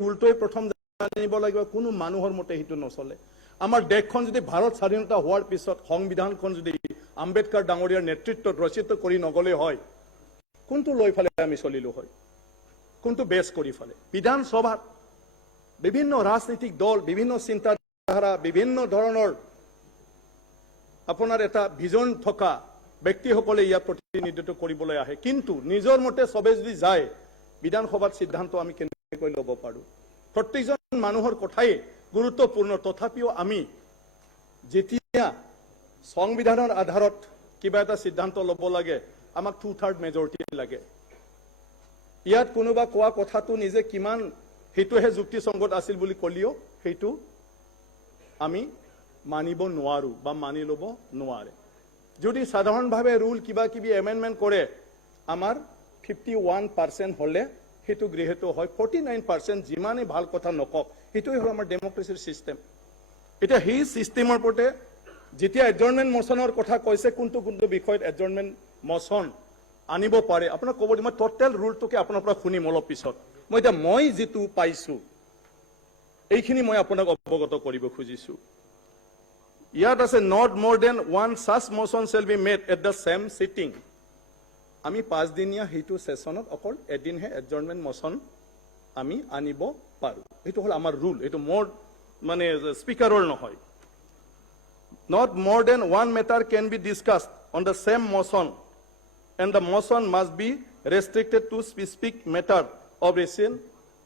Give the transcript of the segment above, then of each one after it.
ৰুলটোৱে প্ৰথম জানিব লাগিব কোনো মানুহৰ মতে হিটো নচলে আমাৰ দেশখন যদি ভাৰত স্বাধীনতা হোৱাৰ পিছত সংবিধানখন যদি আম্বেদকাৰ ডাঙৰীয়াৰ নেতৃত্বত ৰচিত কৰি নগলে হয় কোনটো লৈ ফালে আমি চলিলো হয় কোনটো বেছ কৰি ফালে বিধানসভাত বিভিন্ন ৰাজনৈতিক দল বিভিন্ন চিন্তাধাৰা বিভিন্ন ধৰণৰ আপোনাৰ এটা ভিজন থকা ব্যক্তিসকলে ইয়াত প্ৰতিনিধিত্ব কৰিবলৈ আহে কিন্তু নিজৰ মতে সবে যদি যায় বিধানসভাত সিদ্ধান্ত আমি কেনেকৈ ল'ব পাৰো প্ৰত্যেকজন মানুহৰ কথাই গুৰুত্বপূৰ্ণ তথাপিও আমি যেতিয়া সংবিধানৰ আধাৰত কিবা এটা সিদ্ধান্ত ল'ব লাগে আমাক 2/3 মেজৰিটি লাগে ইয়াত কোনোবা কোৱা কথাটো নিজে কিমান হেতুহে যুক্তিসংগত আছিল বুলি কলিও হেতু আমি মানিব নোৱাৰো বা মানি ল'ব নোৱাৰে যদি সাধাৰণভাৱে ৰুল কিবা কিবি এমেন্ডমেন্ট কৰে আমাৰ 51% হলে হেতু গৃহীত হয় 49% যিমানে ভাল কথা নকক হেতুই হ'ল আমাৰ ডেমক্ৰেসিৰ সিস্টেম এটা হি সিস্টেমৰ ওপৰতে যেতিয়া এডজৰ্নমেন্ট মোশনৰ কথা কৈছে কোনটো বিষয়ত এডজৰ্নমেন্ট মোশন আনিব পাৰে আপোনাক ক'ব মই টোটাল ৰুলটোকে আপোনাৰ পৰা শুনিম অলপ পিছত মই যেটো পাইছো এইখিনি মই আপোনাক অৱগত কৰিব খুজিছো ইয়াত আছে not more than one such motion shall be made at the same sitting আমি 5 দিনীয়া হেতু সেশনত অকল এদিনহে এডজৰ্নমেন্ট মোশন আমি আনিব পাৰো এটো হল আমাৰ ৰুল এটো মোৰ মানে স্পিকাৰৰ নহয় not more than one matter can be discussed on the same motion and the motion must be restricted to specific matter of recent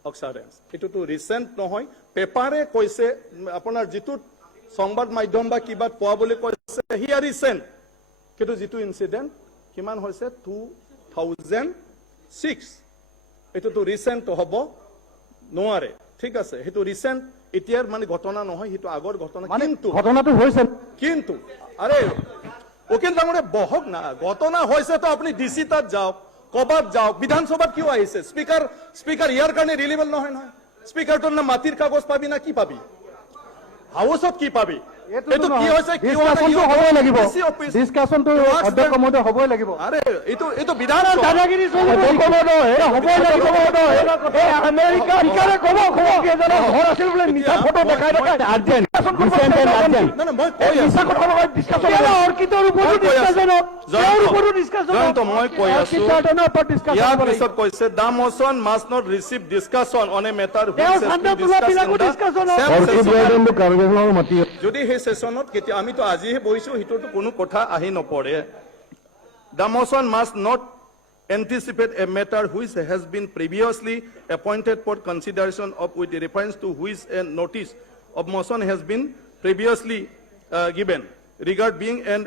occurrence এটো তো রিসেন্ট নহয় পেপারে কৈছে আপোনাৰ যেটো সংবাদ মাধ্যম বা কিবা পোৱা বুলি কৈছে হিয়াৰ ৰিসেন্ট কিন্তু যেটো ইনসিডেন্ট কিমান হৈছে 2006 এটো তো ৰিসেন্ট হ'ব নোৱাৰে ঠিক আছে হেতু ৰিসেন্ট এতিয়াৰ মানে ঘটনা নহয় হেতু আগৰ ঘটনা কিন্তু ঘটনাটো হৈছে কিন্তু আৰে ওকেন ডাঙৰে বহক না ঘটনা হৈছে তো আপুনি ডিসি তাত যাওক কবাত যাওক বিধানসভাত কিয় আহিছে স্পিকাৰ ইয়াৰ কাৰণে ৰিলেভেল নহয় নহয় স্পিকাৰটোৰ না মাটিৰ কাগজ পাবি না কি পাবি হাউসত কি পাবি এটো কি হৈছে কি হ'বই লাগিব ডিসকাশনটো অধ্যক্ষ মহোদয় হ'বই লাগিব আরে এটো বিধান দাদাগিৰি চলিব হ'বই লাগিব এই আমেৰিকা স্পিকাৰে ক'ব কি জানো ঘৰ আছিল বোলে মিছা ফটো দেখাই আৰ্জেন্ট না না মই কৈ আছো কথা লগাই ডিসকাশন অৰ্কিতৰ ওপৰত ডিসকাশন তেওঁৰ ওপৰত ডিসকাশন তো মই কৈ আছো ইয়াৰ পিছত কৈছে the motion must not receive discussion on a matter which যদি হে সেশনত কেতিয়া আমি তো আজিহে বহিছো হিটোটো কোনো কথা আহি নপৰে the motion must not anticipate a matter which has been previously appointed for consideration of with reference to which a notice of motion has been previously given regard being and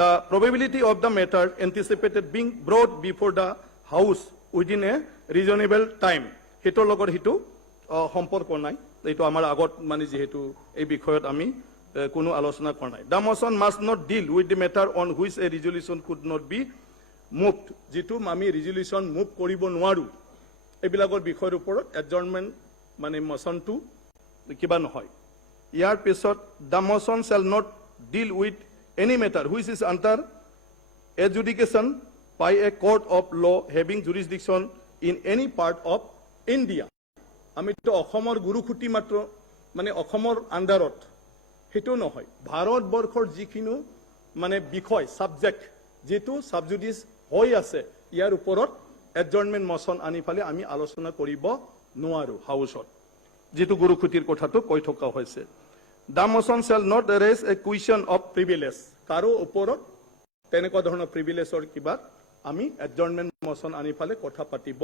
the probability of the matter anticipated being brought before the house within a reasonable time হিটোৰ লগত হিটো সম্পৰ্ক নাই এইটো আমাৰ আগত মানে যেহেতু এই বিষয়ত আমি কোনো আলোচনা কৰা নাই the motion must not deal with the matter on which a resolution could not be moved যেটো আমি রেজুলেশন মুভ কৰিব নোৱাৰো এইবিলাকৰ বিষয়ৰ ওপৰত এডজৰ্নমেন্ট মানে মোশনটো কিবা নহয় ইয়াৰ পিছত the motion shall not deal with any matter which is under adjudication by a court of law having jurisdiction in any part of India আমি তো অসমৰ গুৰুখুটি মাত্ৰ মানে অসমৰ আন্ডাৰত হেতু নহয় ভাৰতবৰ্ষৰ যিকিনো মানে বিষয় সাবজেক্ট যেটো সাবজুডিস হৈ আছে ইয়াৰ ওপৰত এডজৰ্নমেন্ট মোশন আনি ফালে আমি আলোচনা কৰিব নোৱাৰো হাউসত যেটো গুৰুখুটিৰ কথাটো কৈ থকা হৈছে the motion shall not raise a question of privilege কাৰো ওপৰত তেনেকুৱা ধৰণৰ প্ৰিভিলেজৰ কিবা আমি এডজৰ্নমেন্ট মোশন আনি ফালে কথা পাতিব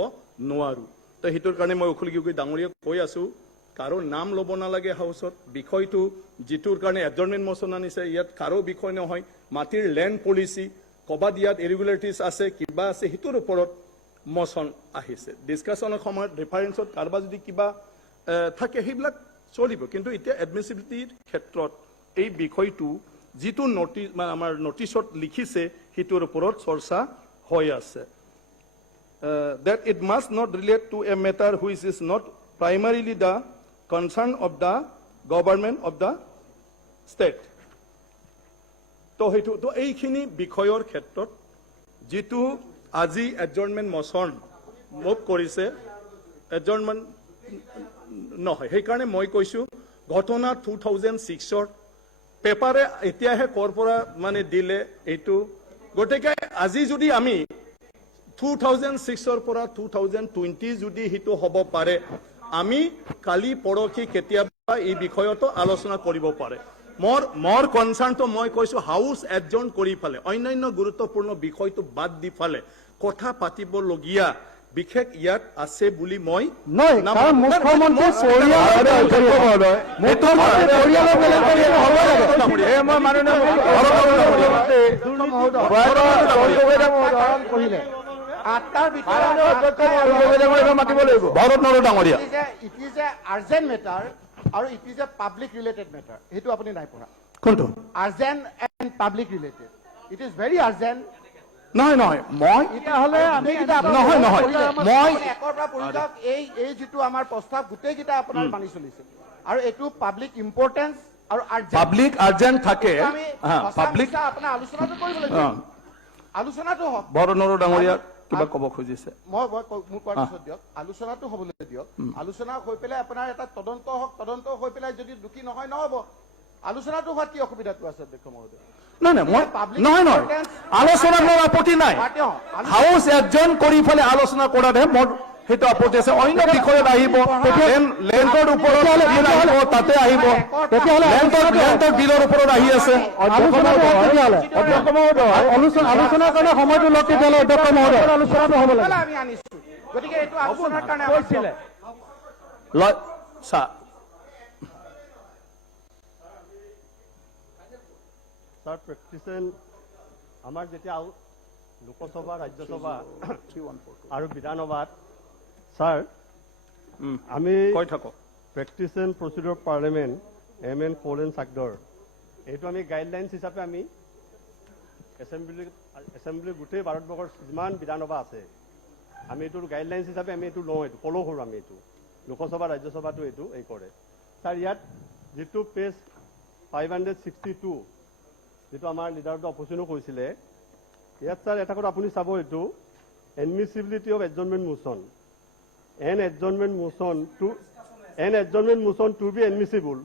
নোৱাৰো তো হিটোৰ কাৰণে মই উখলগি ডাঙৰীয়া কৈ আছো কাৰো নাম ল'ব নালাগে হাউসত বিষয়টো যেটোৰ কাৰণে এডজৰ্নমেন্ট মোশন আনিছে ইয়াত কাৰো বিষয় নহয় মাটিৰ ল্যান্ড পলিসি কবাত ইয়াত ইৰেগুলাৰিটিজ আছে কিবা আছে হিটোৰ ওপৰত মোশন আহিছে ডিসকাশনৰ সময়ত ৰেফাৰেন্সত কাৰবা যদি কিবা থাকে হেবিলাক চলিব কিন্তু এতিয়া এডমিসিবিলিটিৰ ক্ষেত্ৰত এই বিষয়টো যেটো নোটিস মানে আমাৰ নোটিছত লিখিছে হিটোৰ ওপৰত চৰ্চা হৈ আছে that it must not relate to a matter which is not primarily the concern of the government of the state তো হেতু তো এইখিনি বিষয়ৰ ক্ষেত্ৰত যেটো আজি এডজৰ্নমেন্ট মোশন মুভ কৰিছে এডজৰ্নমেন্ট নহয় সেইকাৰণে মই কৈছো ঘটনা 2006 পেপাৰে এতিয়াহে কৰ পৰা মানে দিলে এইটো গতিকে আজি যদি আমি 2006 পৰা 2020 যদি হিটো হ'ব পাৰে আমি কালি পৰখি কেতিয়াবা এই বিষয়টো আলোচনা কৰিব পাৰে মোৰ কনসাৰ্নটো মই কৈছো হাউস এডজন কৰি ফালে অন্যান্য গুৰুত্বপূৰ্ণ বিষয়টো বাদ দি ফালে কথা পাতিবলগীয়া বিশেষ ইয়াত আছে বুলি মই নহয় কাৰণ মুখ্যমন্ত্ৰী পৰিয়ালৰ It is a urgent matter or it is a public related matter. Hetu apuni nai pora. কোনটো Urgent and public related. It is very urgent. নহয় মই এটা হলে আমি কিটা নহয় মই একর পৰা পৰিযক এই যেটো আমাৰ প্ৰস্তাৱ গুটেই কিটা আপোনাৰ মানি চলিছে আৰু এটো পাব্লিক ইম্পৰ্টেন্স আৰু আৰ্জেন্ট পাব্লিক আৰ্জেন্ট থাকে পাব্লিক আপোনাৰ আলোচনাটো কৰিব লাগিব আলোচনাটো হ'ব বৰনৰ ডাঙৰীয়া কিবা ক'ব খুজিছে মই মোৰ কোৱাৰ পিছত দিয়ক আলোচনাটো হ'বলৈ দিয়ক আলোচনা হৈ পেলাই আপোনাৰ এটা তদন্ত হৈ পেলাই যদি দুখী নহয় নহব আলোচনাটো হোৱাত কি অসুবিধাটো আছে অধ্যক্ষ মহোদয় নহয় আলোচনা মোৰ আপত্তি নাই হাউস এডজন কৰি ফেলে আলোচনা কৰাতহে মোৰ সেইটো আপত্তি আছে অন্য বিষয়ত আহিব লেণ্ডৰ ওপৰত তাতে আহিব তেতিয়াহ'লে লেণ্ডৰ বিলৰ ওপৰত আহি আছে আলোচনাৰ কাৰণে সময়টো লগ তেতিয়াহ'লে অধ্যক্ষ মহোদয় আলোচনাটো হ'ব লাগে আমি আনিছো গতিকে এইটো আলোচনাৰ কাৰণে কৈছিলে স্যাৰ প্ৰেক্টিচন আমাৰ যেতিয়া লোকসভা ৰাজ্যসভা আৰু বিধানসভাত স্যাৰ আমি কৈ থাকো প্ৰেক্টিচন প্ৰচিডিউৰ পাৰ্লিমেণ্ট MN ফৰেন সাকডৰ এইটো আমি গাইডলাইনছ হিচাপে আমি এছেম্বলি গোটেই ভাৰতবৰ্ষৰ যিমান বিধানসভা আছে আমি এইটো গাইডলাইনছ হিচাপে আমি এইটো লওঁ এইটো ফ'ল' কৰোঁ আমি এইটো লোকসভা ৰাজ্যসভাটো এইটো এই কৰে স্যাৰ ইয়াত যিটো পেজ 562 যেটো আমাৰ লিডাৰ অপোজিশনো কৈছিলে ইয়াত স্যাৰ এটা কথা আপুনি চাব এইটো এডমিছিবিলিটি অফ এডজৰ্নমেণ্ট মোচন এন এডজৰ্নমেণ্ট মোচন টু বি এডমিছিবল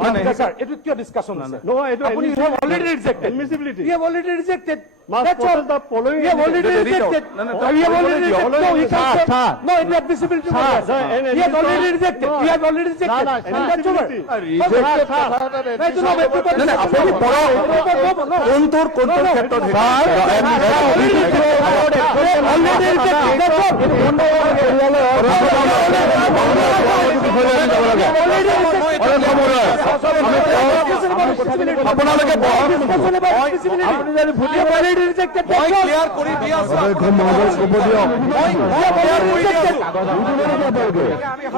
মানে স্যার এটো কিয় ডিসকাশন আছে No, it আপনি have already rejected admissibility. you have already rejected Must that's all process the following you have already rejected you have already rejected no you can't say no it is admissibility you have already rejected you have already rejected that's over কোনটোৰ ক্ষেত্ৰত আপোনালোকে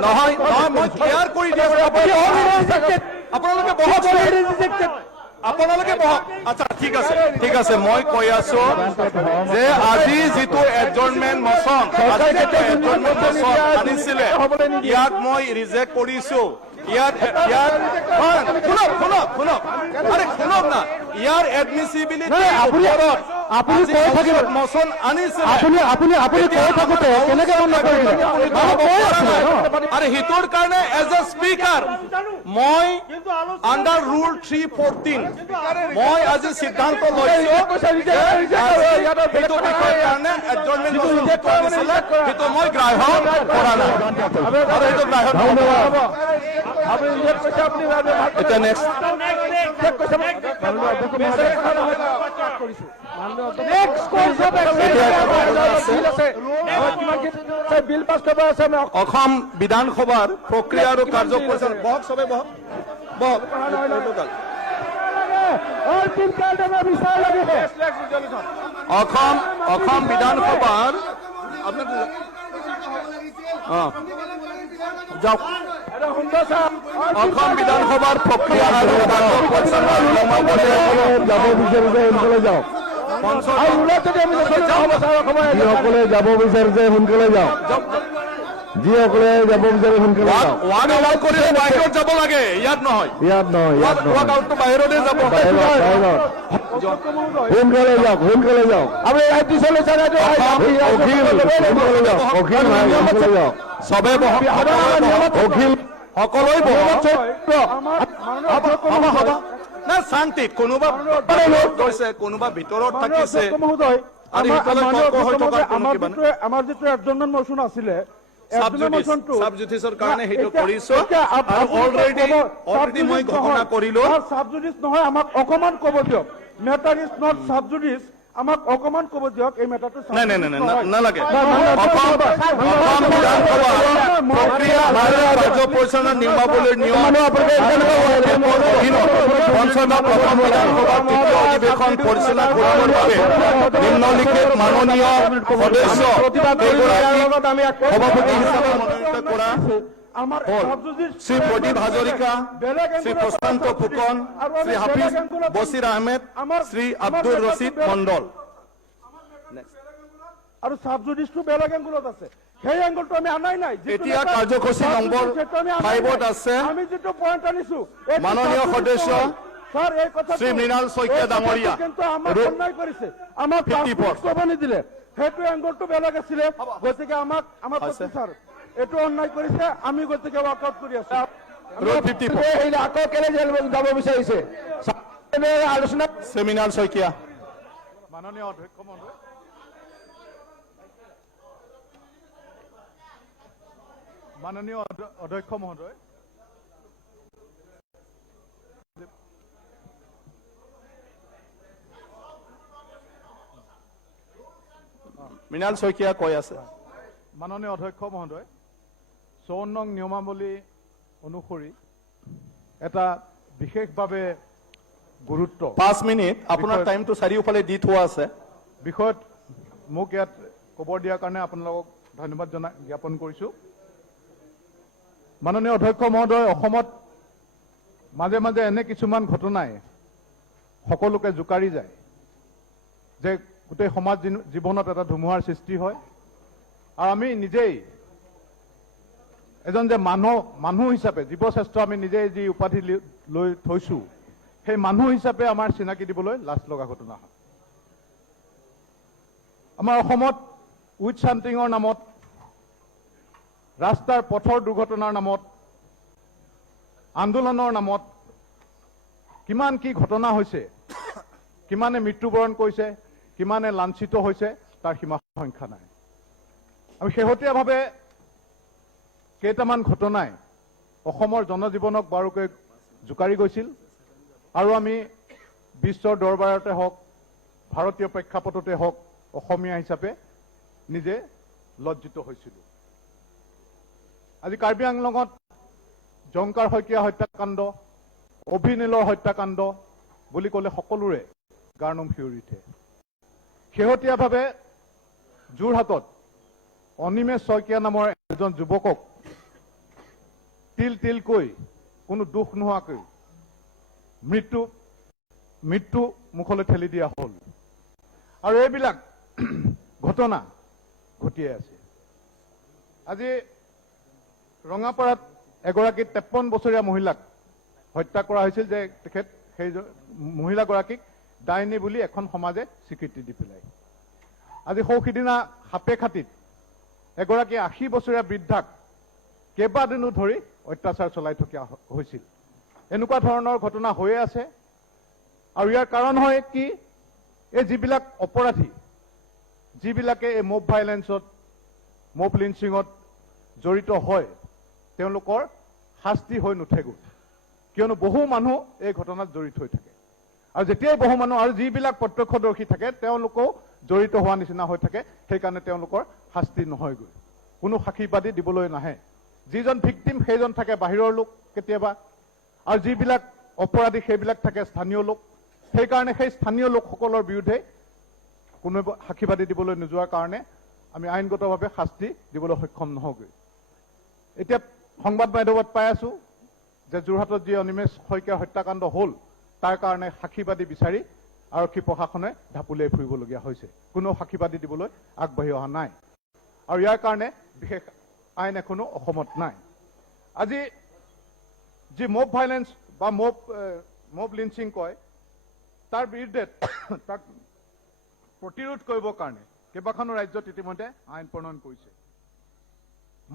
নহয় মই clear কৰি দিছো আপোনালোকে বহক আচ্ছা ঠিক আছে মই কৈ আছো যে আজি যিটো এডজৰ্নমেণ্ট মোচন আনিছিলে ইয়াত মই ৰিজেক্ট কৰিছো শুনক না ইয়াৰ এডমিছিবিলিটি আপুনি কৈ থাকিব মোচন আনিছে আপুনি কৈ থাকোতে কেনেকে বন্ধ কৰিলে আৰু হিটোৰ কাৰণে এজ এ স্পিকাৰ মই আণ্ডাৰ ৰুল 314 মই আজি সিদ্ধান্ত লৈছো সেইটো বিষয়ৰ কাৰণে এডজৰ্নমেণ্ট মোচন আনিছিলে সেইটো মই গ্ৰাহ্য কৰা নাই আৰু সেইটো গ্ৰাহ্য নহ'ব এতিয়া নেক্সট অসম বিধানসভাৰ প্ৰক্ৰিয়া আৰু কাৰ্য পৰিচালনা বহক চবে বহক অসম বিধানসভাৰ যাওক অসম বিধানসভাৰ প্ৰক্ৰিয়া আৰু কাৰ্য পৰিচালনা যাব বিচাৰিছে সোনকালে যাওক যাব বিচাৰিছে সোনকালে যাওক যিসকলে যাব বিচাৰে সোনকালে যাওক ৱাক আউট কৰি বাহিৰত যাব লাগে, ইয়াত নহয়। ইয়াত নহয় ৱাক আউটটো বাহিৰতে যাব। সোনকালে যাওক আপুনি পিছলৈ চাই অখিল যাওক চবে অখিল সকলোৱে না শান্তি, কোনোবা গৈছে, কোনোবা ভিতৰত থাকিছে। আৰু সিফালে তৰ্ক হৈ থকাৰ কোনো কিবা নাই। আমাৰ যিটো এডজৰ্ণমেণ্ট মচন আছিলে, সাব জুডিচৰ কাৰণে সেইটো কৰিছো আৰু অলৰেডি মই ঘোষণা কৰিলো। সাব জুডিচ নহয়, আমাক অকমান ক'ব দিয়ক। মেটাৰ ইজ নট সাব জুডিচ, আমাক অকমান ক'ব দিয়ক এই মেটাৰটো। নাই নালাগে। অসম বিধানসভা প্ৰক্ৰিয়া কাৰ্য পৰিচালনা নিয়মাৱলীৰ নিয়ম পঞ্চদশ অসম বিধানসভাৰ তৃতীয় অধিৱেশন পৰিচালনা কৰিবৰ বাবে নিম্নলিখিত মাননীয় সদস্য সভাপতি হিচাপে মনোনীত কৰা আমাৰ শ্ৰী প্ৰদীপ হাজৰিকা, শ্ৰী প্ৰশান্ত ফুকন, শ্ৰী হাফিজ বছিৰ আহমেদ, শ্ৰী আব্দুল ৰছিদ মণ্ডল। আৰু সাব জুডিচটো বেলেগ এংগুলত আছে, সেই এংগুলটো আমি আনাই নাই। এতিয়া কাৰ্যসূচী নম্বৰ 5 আছে। আমি যিটো পইণ্ট আনিছো মাননীয় সদস্য স্যাৰ এই কথা শ্ৰী মৃণাল শইকীয়া ডাঙৰীয়া কিন্তু আমাক অন্যায় কৰিছে, আমাক 54 ক'ব নিদিলে, সেইটো এংগুলটো বেলেগ আছিলে। গতিকে আমাক আমাৰ স্যাৰ এইটো অন্যায় কৰিছে, আমি গতিকে ৱাকআউট কৰি আছো। আকৌ কেলে যাব বিচাৰিছে আলোচনা শ্ৰী মৃণাল শইকীয়া। মাননীয় অধ্যক্ষ মহোদয়, মাননীয় অধ্যক্ষ মহোদয়, মৃণাল শইকীয়া কৈ আছে। মাননীয় অধ্যক্ষ মহোদয়, 54 নং নিয়মাৱলী অনুসৰি এটা বিশেষভাৱে গুৰুত্ব 5 মিনিট আপোনাৰ টাইমটো চাৰিওফালে দি থোৱা আছে। বিষয়ত মোক ইয়াত খবৰ দিয়াৰ কাৰণে আপোনালোকক ধন্যবাদ জ্ঞাপন কৰিছো। মাননীয় অধ্যক্ষ মহোদয়, অসমত মাজে মাজে এনে কিছুমান ঘটনাই সকলোকে জোকাৰি যায় যে গোটেই সমাজ জীৱনত এটা ধুমুহাৰ সৃষ্টি হয়। আৰু আমি নিজেই এজন যে মানুহ হিচাপে জীৱশ্ৰেষ্ঠ আমি নিজেই যি উপাধি লৈ থৈছো, সেই মানুহ হিচাপে আমাৰ চিনাকি দিবলৈ লাজ লগা ঘটনা হয়। আমাৰ অসমত উইথ শান্তিঙৰ নামত, ৰাস্তাৰ পথৰ দুৰ্ঘটনাৰ নামত, আন্দোলনৰ নামত কিমান কি ঘটনা হৈছে, কিমানে মৃত্যুবৰণ কৰিছে, কিমানে লাঞ্ছিত হৈছে, তাৰ সীমা সংখ্যা নাই। আমি শেহতীয়াভাৱে কেইটামান ঘটনাই অসমৰ জনজীৱনক বাৰুকৈ জোকাৰি গৈছিল আৰু আমি বিশ্বৰ দৰবাৰতে হওক, ভাৰতীয় প্ৰেক্ষাপটতে হওক, অসমীয়া হিচাপে নিজে লজ্জিত হৈছিলোঁ। আজি কাৰ্বি আংলঙত জংকাৰ শইকীয়া হত্যাকাণ্ড, অভিনীলৰ হত্যাকাণ্ড বুলি ক'লে সকলোৰে গাৰ নোম শিয়ৰি উঠে। শেহতীয়াভাৱে যোৰহাটত অনিমেষ শইকীয়া নামৰ এজন যুৱকক তিলকৈ কোনো দুখ নোহোৱাকৈ মৃত্যু মুখলৈ ঠেলি দিয়া হ'ল। আৰু এইবিলাক ঘটনা ঘটিয়ে আছে। আজি ৰঙাপাৰাত এগৰাকী 53 বছৰীয়া মহিলাক হত্যা কৰা হৈছিল যে তেখেত সেই মহিলাগৰাকীক ডাইনী বুলি এখন সমাজে স্বীকৃতি দি পেলাই। আজি সৌসিদিনা সাপেখাতিত এগৰাকী 80 বছৰীয়া বৃদ্ধাক কেইবাদিনো ধৰি অত্যাচাৰ চলাই থকা হৈছিল। এনেকুৱা ধৰণৰ ঘটনা হৈয়ে আছে। আৰু ইয়াৰ কাৰণ হয় কি, এই যিবিলাক অপৰাধী, যিবিলাকে এই মব ভাইলেন্সত, মব লিঞ্চিঙত জড়িত হয়, তেওঁলোকৰ শাস্তি হৈ নুঠেগৈ। কিয়নো বহু মানুহ এই ঘটনাত জড়িত হৈ থাকে। আৰু যেতিয়াই বহু মানুহ আৰু যিবিলাক প্ৰত্যক্ষদৰ্শী থাকে তেওঁলোকেও জড়িত হোৱা নিচিনা হৈ থাকে, সেইকাৰণে তেওঁলোকৰ শাস্তি নহয়গৈ। কোনো সাক্ষীবাদী দিবলৈ নাহে। যিজন ভিক্টিম সেইজন থাকে বাহিৰৰ লোক কেতিয়াবা, আৰু যিবিলাক অপৰাধী সেইবিলাক থাকে স্থানীয় লোক। সেইকাৰণে সেই স্থানীয় লোকসকলৰ বিৰুদ্ধে কোনো সাক্ষীবাদী দিবলৈ নোযোৱাৰ কাৰণে আমি আইনগতভাৱে শাস্তি দিবলৈ সক্ষম নহওঁগৈ। এতিয়া সংবাদ মাধ্যমত পাই আছো যে যোৰহাটত যি অনিমেষ শইকীয়াৰ হত্যাকাণ্ড হ'ল, তাৰ কাৰণে সাক্ষীবাদী বিচাৰি আৰক্ষী প্ৰশাসনে ঢাপুলিয়াই ফুৰিবলগীয়া হৈছে। কোনো সাক্ষীবাদী দিবলৈ আগবাঢ়ি অহা নাই। আৰু ইয়াৰ কাৰণে বিশেষ আইন এখনো অসমত নাই আজি যি মব ভাইলেন্স বা মব লিঞ্চিং কয় তাৰ বিৰুদ্ধে তাক প্ৰতিৰোধ কৰিবৰ কাৰণে কেইবাখনো ৰাজ্যত ইতিমধ্যে আইন প্ৰণয়ন কৰিছে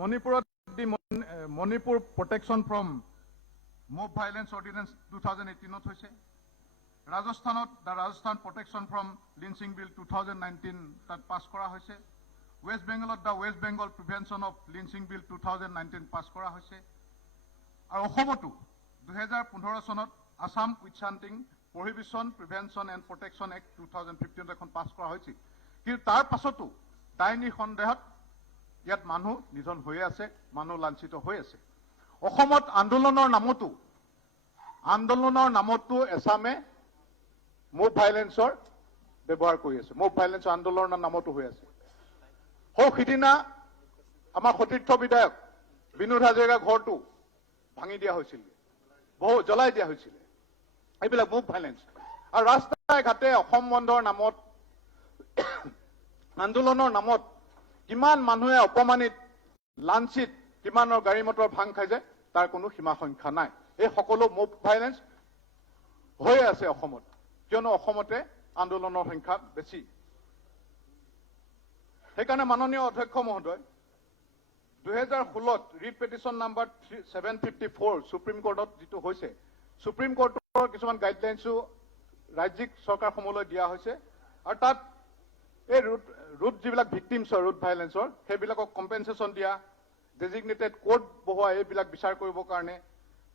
মণিপুৰত Manipur protection from mob violence ordinance 2018 হৈছে ৰাজস্থানত the Rajasthan protection from lynching bill 2019 তাত পাছ কৰা হৈছে ৱেষ্ট বেংগলত the West Bengal prevention of lynching bill 2019 pass কৰা হৈছে আৰু অসমতো 2015 চনত Assam witch hunting prohibition prevention and protection act 2015 এখন পাছ কৰা হৈছিল কিন্তু তাৰ পাছতো ডাইনী সন্দেহত ইয়াত মানুহ নিধন হৈ আছে মানুহ লাঞ্ছিত হৈ আছে অসমত আন্দোলনৰ নামতো এছামে মব ভাইলেন্সৰ ব্যৱহাৰ কৰি আছে মব ভাইলেন্সৰ আন্দোলনৰ নামতো হৈ আছে সিদিনা আমাৰ সতীৰ্থ বিধায়ক বিনোদ হাজৰিকাৰ ঘৰটো ভাঙি দিয়া হৈছিল বহু জ্বলাই দিয়া হৈছিল এইবিলাক মব ভাইলেন্স আৰু ৰাস্তাই ঘাটে অসম বন্ধৰ নামত আন্দোলনৰ নামত কিমান মানুহে অপমানিত লাঞ্ছিত কিমানৰ গাড়ী মটৰ ভাং খাই যায় তাৰ কোনো সীমা সংখ্যা নাই এই সকলো মব ভাইলেন্স হৈ আছে অসমত কিয়নো অসমতে আন্দোলনৰ সংখ্যা বেছি সেইকাৰণে মাননীয় অধ্যক্ষ মহোদয় 2016 ৰিট পেটিশ্যন নাম্বাৰ 754 সুপ্ৰিম কোৰ্টত যিটো হৈছে সুপ্ৰিম কোৰ্টৰ কিছুমান গাইডলাইনছো ৰাজ্যিক চৰকাৰসমূহলৈ দিয়া হৈছে আৰু তাত এই ৰুট যিবিলাক ভিক্টিমছ হয় ৰুট ভাইলেন্সৰ সেইবিলাকক কম্পেনচেশ্যন দিয়া ডেজিগনেটেড কোৰ্ট বহোৱা এইবিলাক বিচাৰ কৰিবৰ কাৰণে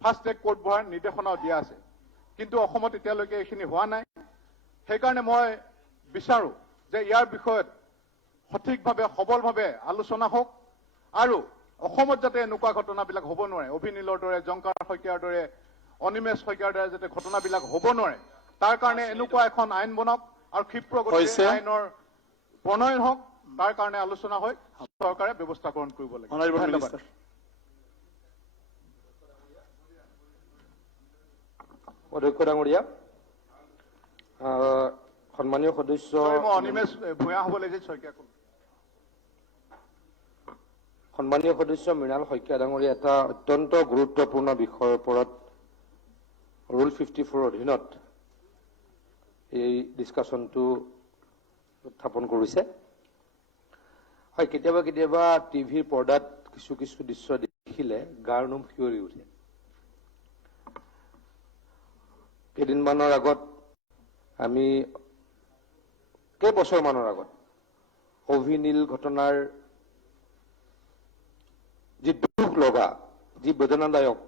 ফাষ্ট ট্ৰেক কোৰ্ট বহাৰ নিৰ্দেশনাও দিয়া আছে কিন্তু অসমত এতিয়ালৈকে এইখিনি হোৱা নাই সেইকাৰণে মই বিচাৰো যে ইয়াৰ বিষয়ত সঠিকভাৱে সবলভাৱে আলোচনা হওক আৰু অসমত যাতে এনেকুৱা ঘটনাবিলাক হ'ব নোৱাৰে অভিনীলৰ দৰে জংকাৰ শইকীয়াৰ দৰে অনিমেষ শইকীয়াৰ দৰে যাতে ঘটনাবিলাক হ'ব নোৱাৰে তাৰ কাৰণে এনেকুৱা এখন আইন বনক আৰু ক্ষীপ্ৰ গতিতে আইনৰ প্ৰণয়ন হওক তাৰ কাৰণে আলোচনা হৈ চৰকাৰে ব্যৱস্থা গ্ৰহণ কৰিব লাগে ধন্যবাদ অধ্যক্ষ ডাঙৰীয়া সন্মানীয় সদস্য মই অনিমেষ ভূঞা হ'ব লাগিছিল শইকীয়া সন্মানীয় সদস্য মৃণাল শইকীয়া ডাঙৰীয়া এটা অত্যন্ত গুৰুত্বপূৰ্ণ বিষয়ৰ ওপৰত ৰুল 54 অধীনত এই ডিছকাশ্যনটো উত্থাপন কৰিছে হয় কেতিয়াবা কেতিয়াবা টিভিৰ পৰ্দাত কিছু কিছু দৃশ্য দেখিলে গাৰ নোম শিয়ৰি উঠে কেইদিনমানৰ আগত আমি কেইবছৰমানৰ আগত অভিনীল ঘটনাৰ যি দুখ লগা যি বেদনাদায়ক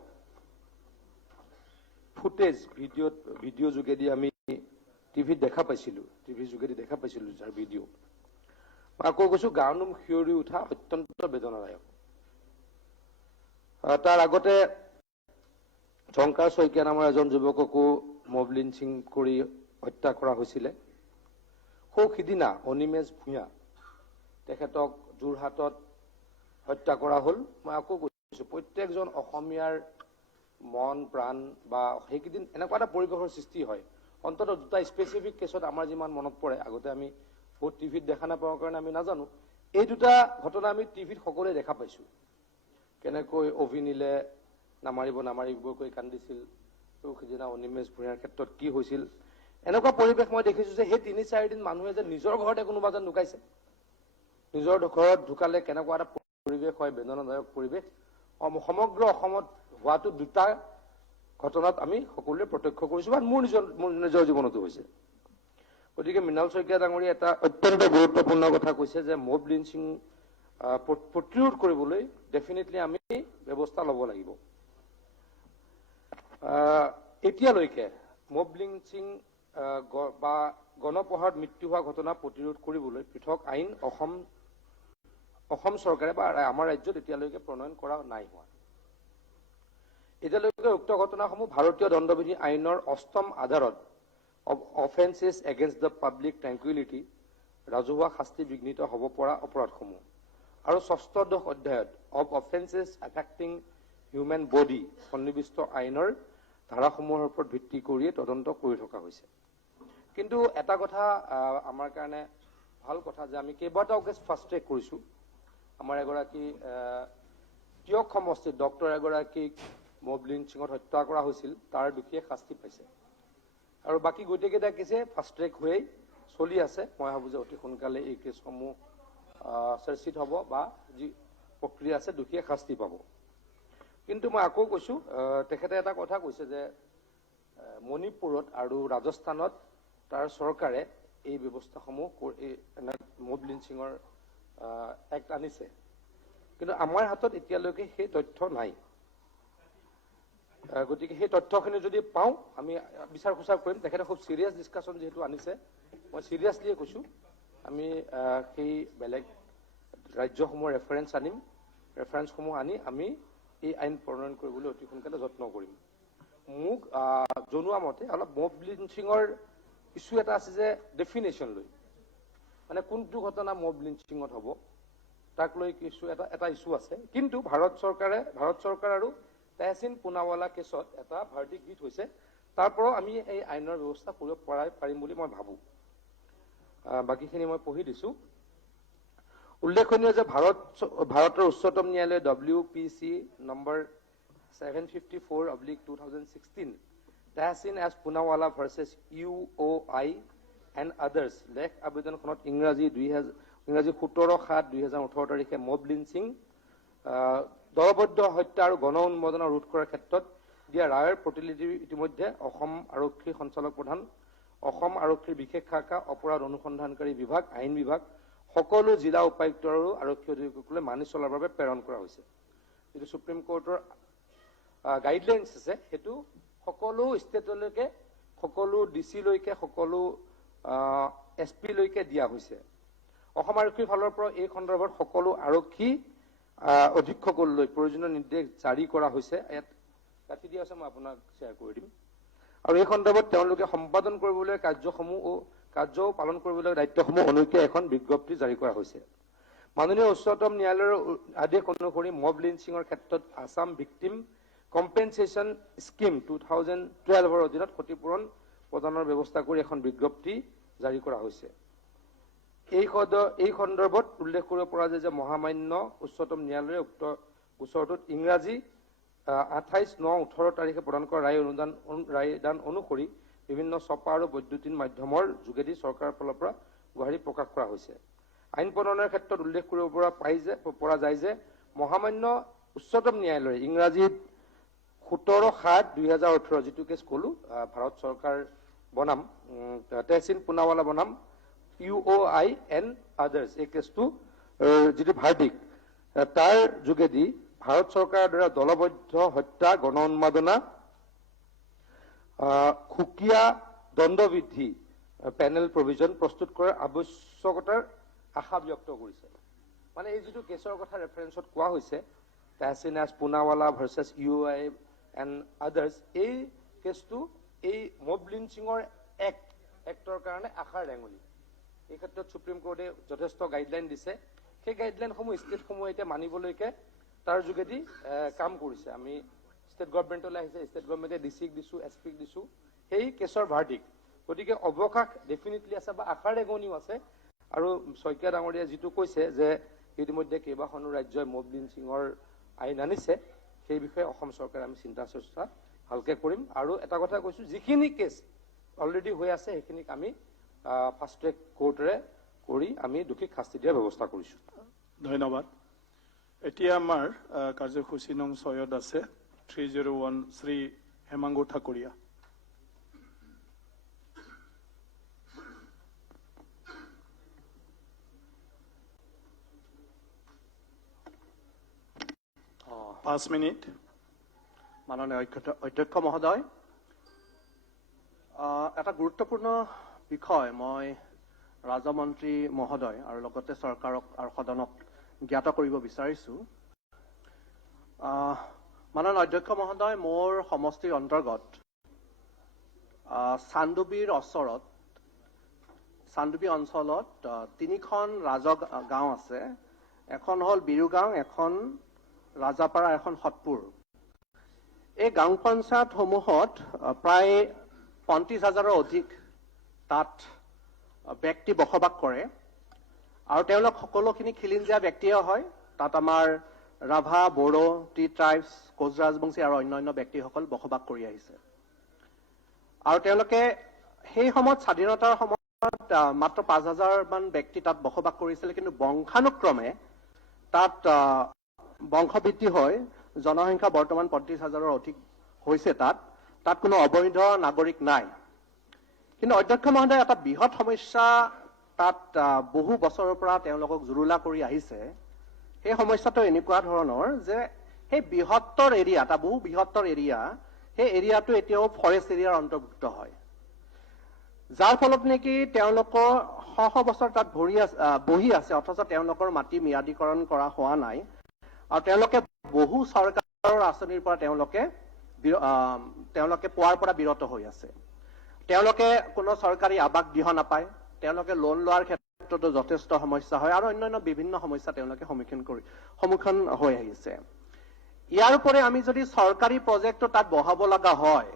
ফুটেজ ভিডিঅ' যোগেদি আমি টিভিত দেখা পাইছিলো যাৰ ভিডিঅ' মই আকৌ কৈছো গাৰ নোম শিয়ৰি উঠা অত্যন্ত বেদনাদায়ক তাৰ আগতে জংকাৰ শইকীয়া নামৰ এজন যুৱককো মব লিঞ্চিং কৰি হত্যা কৰা হৈছিলে সিদিনা অনিমেষ ভূঞা তেখেতক যোৰহাটত হত্যা কৰা হ'ল মই আকৌ কৈছো প্ৰত্যেকজন অসমীয়াৰ মন প্ৰাণ বা সেইকেইদিন এনেকুৱা এটা পৰিৱেশৰ সৃষ্টি হয় অন্ততঃ দুটা স্পেচিফিক কেছত আমাৰ যিমান মনত পৰে আগতে আমি বহুত টিভিত দেখা নাপাওঁ কাৰণে আমি নাজানো এই দুটা ঘটনা আমি টিভিত সকলোৱে দেখা পাইছো কেনেকৈ অভিনীলে নামাৰিব কৈ কান্দিছিল সিদিনা অনিমেষ ভূঞাৰ ক্ষেত্ৰত কি হৈছিল এনেকুৱা পৰিৱেশ মই দেখিছো যে সেই ৩-৪ দিন মানুহে যে নিজৰ ঘৰতে কোনোবা যেন ঢুকাইছে নিজৰ ঘৰত ঢুকালে কেনেকুৱা এটা পৰিৱেশ হয় বেদনাদায়ক পৰিৱেশ সমগ্ৰ অসমত হোৱাটো দুটা ঘটনাত আমি সকলোৱে প্ৰত্যক্ষ কৰিছো বা মোৰ নিজৰ জীৱনতো হৈছে গতিকে মৃণাল শইকীয়া ডাঙৰীয়া এটা অত্যন্ত গুৰুত্বপূৰ্ণ কথা কৈছে যে মব লিঞ্চিং প্ৰতিৰোধ কৰিবলৈ ডেফিনেটলি আমি ব্যৱস্থা ল'ব লাগিব এতিয়ালৈকে মব লিঞ্চিং বা গণপ্ৰহাৰত মৃত্যু হোৱা ঘটনা প্ৰতিৰোধ কৰিবলৈ পৃথক আইন অসম চৰকাৰে বা আমাৰ ৰাজ্যত এতিয়ালৈকে প্ৰণয়ন কৰা নাই হোৱা এতিয়ালৈকে উক্ত ঘটনাসমূহ ভাৰতীয় দণ্ডবিধি আইনৰ ৮ম আধাৰত অফেন্সেছ এগেইনষ্ট দ্য পাব্লিক ট্ৰেংকুইলিটি ৰাজহুৱা শাস্তি বিঘ্নিত হ'ব পৰা অপৰাধসমূহ আৰু ৬ষ্ঠ অধ্যায়ত of offences affecting human body সন্নিৱিষ্ট আইনৰ ধাৰাসমূহৰ ওপৰত ভিত্তি কৰিয়ে তদন্ত কৰি থকা হৈছে কিন্তু এটা কথা আমাৰ কাৰণে ভাল কথা যে আমি কেইবাটাও কেছ ফাষ্ট ট্ৰেক কৰিছো আমাৰ এগৰাকী কিয় সমষ্টিত ডক্টৰ এগৰাকীক মব লিঞ্চিঙত হত্যা কৰা হৈছিল তাৰ দোষীয়ে শাস্তি পাইছে আৰু বাকী গোটেইকেইটা কেছে ফাষ্ট ট্ৰেক হৈয়ে চলি আছে মই ভাবো যে অতি সোনকালে এই কেছসমূহ চৰ্চিত হ'ব বা যি প্ৰক্ৰিয়া আছে দোষীয়ে শাস্তি পাব কিন্তু মই আকৌ কৈছো তেখেতে এটা কথা কৈছে যে মণিপুৰত আৰু ৰাজস্থানত তাৰ চৰকাৰে এই ব্যৱস্থাসমূহ মব লিঞ্চিঙৰ এক্ট আনিছে কিন্তু আমাৰ হাতত এতিয়ালৈকে সেই তথ্য নাই গতিকে সেই তথ্যখিনি যদি পাওঁ আমি বিচাৰ খোচাৰ কৰিম তেখেতে খুব চিৰিয়াছ ডিছকাশ্যন যেহেতু আনিছে মই চিৰিয়াছলিয়ে কৈছো আমি সেই বেলেগ ৰাজ্যসমূহৰ ৰেফাৰেঞ্চসমূহ আনি আমি এই আইন প্ৰণয়ন কৰিবলৈ অতি সোনকালে যত্ন কৰিম মোক জনোৱা মতে অলপ মব লিঞ্চিঙৰ ইছ্যু এটা আছে যে ডেফিনেশ্যন লৈ মানে কোনটো ঘটনা মব লিঞ্চিঙত হ'ব তাক লৈ কিছু এটা ইছ্যু আছে কিন্তু ভাৰত চৰকাৰ আৰু তেহচিন পুনাৱালা কেছত এটা ভাৰ্ডিক্ট দি থৈছে তাৰ পৰাও আমি এই আইনৰ ব্যৱস্থা কৰিব পাৰিম বুলি মই ভাবো বাকীখিনি মই পঢ়ি দিছো উল্লেখনীয় যে ভাৰতৰ উচ্চতম ন্যায়ালয়ে WPC number 754/2016 Tehsin as Punawala versus UOI and others লেখ আবেদনখনত ইংৰাজী 17/7/2018 তাৰিখে মব লিঞ্চিং দলবদ্ধ হত্যা আৰু গণ উন্মোদন ৰোধ কৰাৰ ক্ষেত্ৰত দিয়া ৰায়ৰ প্ৰতিলিপি ইতিমধ্যে অসম আৰক্ষী সঞ্চালক প্ৰধান অসম আৰক্ষীৰ বিশেষ শাখা অপৰাধ অনুসন্ধানকাৰী বিভাগ আইন বিভাগ সকলো জিলা উপায়ুক্ত আৰু আৰক্ষী অধীক্ষকলৈ মানি চলাৰ বাবে প্ৰেৰণ কৰা হৈছে যিটো সুপ্ৰিম কোৰ্টৰ গাইডলাইনছ আছে সেইটো সকলো ষ্টেটলৈকে সকলো DC লৈকে সকলো SP লৈকে দিয়া হৈছে অসম আৰক্ষীৰ ফালৰ পৰা এই সন্দৰ্ভত সকলো আৰক্ষী অধীক্ষকলৈ প্ৰয়োজনীয় নিৰ্দেশ জাৰি কৰা হৈছে ইয়াত কাটি দিয়া আছে মই আপোনাক শ্বেয়াৰ কৰি দিম আৰু এই সন্দৰ্ভত তেওঁলোকে সম্পাদন কৰিবলৈ কাৰ্য পালন কৰিবলৈ দায়িত্বসমূহ অনুযায়ী এখন বিজ্ঞপ্তি জাৰি কৰা হৈছে মাননীয় উচ্চতম ন্যায়ালয়ৰ আদেশ অনুসৰি মব লিঞ্চিঙৰ ক্ষেত্ৰত আসাম ভিক্টিম কম্পেনচেশ্যন স্কিম 2012 অধীনত ক্ষতিপূৰণ প্ৰদানৰ ব্যৱস্থা কৰি এখন বিজ্ঞপ্তি জাৰি কৰা হৈছে এই সন্দৰ্ভত উল্লেখ কৰিব পৰা যায় যে মহামান্য উচ্চতম ন্যায়ালয়ে উক্ত গোচৰটোত ইংৰাজী 28/9/18 তাৰিখে প্ৰদান কৰা ৰায়দান অনুসৰি বিভিন্ন ছপা আৰু বৈদ্যুতিন মাধ্যমৰ যোগেদি চৰকাৰৰ ফালৰ পৰা গুৱাহাটী প্ৰকাশ কৰা হৈছে আইন প্ৰণয়নৰ ক্ষেত্ৰত উল্লেখ কৰিব পৰা যায় যে মহামান্য উচ্চতম ন্যায়ালয়ে ইংৰাজীত 17/7/2018 যিটো কেছ কলো ভাৰত চৰকাৰ বনাম তেহচিন পুনাৱালা বনাম UOI and others এই কেছটো যিটো ভাৰ্ডিক্ট তাৰ যোগেদি ভাৰত চৰকাৰৰ দ্বাৰা দলবদ্ধ হত্যা গণ উন্মাদনা খুকিয়া দণ্ডবৃদ্ধি পেনেল প্ৰভিজন প্ৰস্তুত কৰাৰ আৱশ্যকতাৰ আশা ব্যক্ত কৰিছে মানে এই যিটো কেছৰ কথা ৰেফাৰেন্সত কোৱা হৈছে Tehseen Poonawalla versus UOI and others এই কেছটো এই মব লিঞ্চিঙৰ এক্টৰ কাৰণে আশাৰ ৰেঙনি এই ক্ষেত্ৰত সুপ্ৰিম কোৰ্টে যথেষ্ট গাইডলাইন দিছে সেই গাইডলাইনসমূহ ষ্টেটসমূহে এতিয়া মানিবলৈকে তাৰ যোগেদি কাম কৰিছে আমি ষ্টেট গভৰ্ণমেণ্টলৈ আহিছে ষ্টেট গভৰ্ণমেণ্টে DCক দিছো SPক দিছো সেই কেছৰ ভাৰ্ডিক্ট গতিকে অৱকাশ ডেফিনেটলি আছে বা আশাৰ ৰেঙনিও আছে আৰু শইকীয়া ডাঙৰীয়া যিটো কৈছে যে ইতিমধ্যে কেইবাখনো ৰাজ্যই মব লিঞ্চিঙৰ আইন আনিছে সেই বিষয়ে অসম চৰকাৰে আমি চিন্তা চৰ্চা ভালকে কৰিম আৰু এটা কথা কৈছো যিখিনি কেছ অলৰেডি হৈ আছে সেইখিনিক আমি ফাষ্ট ট্ৰেক কোৰ্টৰে কৰি আমি দোষীক শাস্তি দিয়াৰ ব্যৱস্থা কৰিছো ধন্যবাদ এতিয়া আমাৰ কাৰ্যসূচী নং 6 আছে 301 শ্ৰী হেমাংগু ঠাকুৰীয়া পাঁচ মিনিট মাননীয় অধ্যক্ষ মহোদয় এটা গুৰুত্বপূৰ্ণ বিষয় মই ৰাজমন্ত্ৰী মহোদয় আৰু লগতে চৰকাৰক আৰু সদনক জ্ঞাত কৰিব বিচাৰিছো মাননীয় অধ্যক্ষ মহোদয় মোৰ সমষ্টিৰ অন্তৰ্গত চান্দুবিৰ ওচৰত চান্দুবি অঞ্চলত তিনিখন গাঁও আছে এখন হ'ল বিৰুগাঁও এখন ৰাজাপাৰা এখন হতপুৰ এই গাঁও পঞ্চায়তসমূহত প্ৰায় 35,000ৰ অধিক তাত ব্যক্তি বসবাস কৰে আৰু তেওঁলোক সকলোখিনি খিলিঞ্জীয়া ব্যক্তিয়ে হয় তাত আমাৰ ৰাভা, বড়ো, টি ট্ৰাইবছ, কোচ ৰাজবংশী আৰু অন্যান্য ব্যক্তিসকল বসবাস কৰি আহিছে। আৰু তেওঁলোকে সেই সময়ত স্বাধীনতাৰ সময়ত মাত্ৰ 5,000 মান ব্যক্তি তাত বসবাস কৰিছিল, কিন্তু বংশানুক্ৰমে তাত বংশবৃদ্ধি হৈ জনসংখ্যা বৰ্তমান 35,000ৰ অধিক হৈছে। তাত কোনো অবৈধ নাগৰিক নাই। কিন্তু অধ্যক্ষ মহোদয়, এটা বৃহৎ সমস্যা তাত বহু বছৰৰ পৰা তেওঁলোকক জুৰুলা কৰি আহিছে। সেই সমস্যাটো এনেকুৱা ধৰণৰ যে সেই বৃহত্তৰ এৰিয়া, এটা বহু বৃহত্তৰ এৰিয়া, সেই এৰিয়াটো এতিয়াও ফৰেষ্ট এৰিয়াৰ অন্তৰ্ভুক্ত হয়, যাৰ ফলত নেকি তেওঁলোকৰ শ বছৰ তাত বহি আছে, অথচ তেওঁলোকৰ মাটি ম্যাদীকৰণ কৰা হোৱা নাই। আৰু তেওঁলোকে বহু চৰকাৰৰ আঁচনিৰ পৰা তেওঁলোকে পোৱাৰ পৰা বিৰত হৈ আছে। তেওঁলোকে কোনো চৰকাৰী আৱাস গৃহ নাপায়, তেওঁলোকে লোন লোৱাৰ ক্ষেত্ৰতো যথেষ্ট সমস্যা হয়, আৰু অন্যান্য বিভিন্ন সমস্যা তেওঁলোকে সন্মুখীন হৈ আহিছে। ইয়াৰ উপৰি আমি যদি চৰকাৰী প্ৰজেক্টটো তাত বহাব লগা হয়,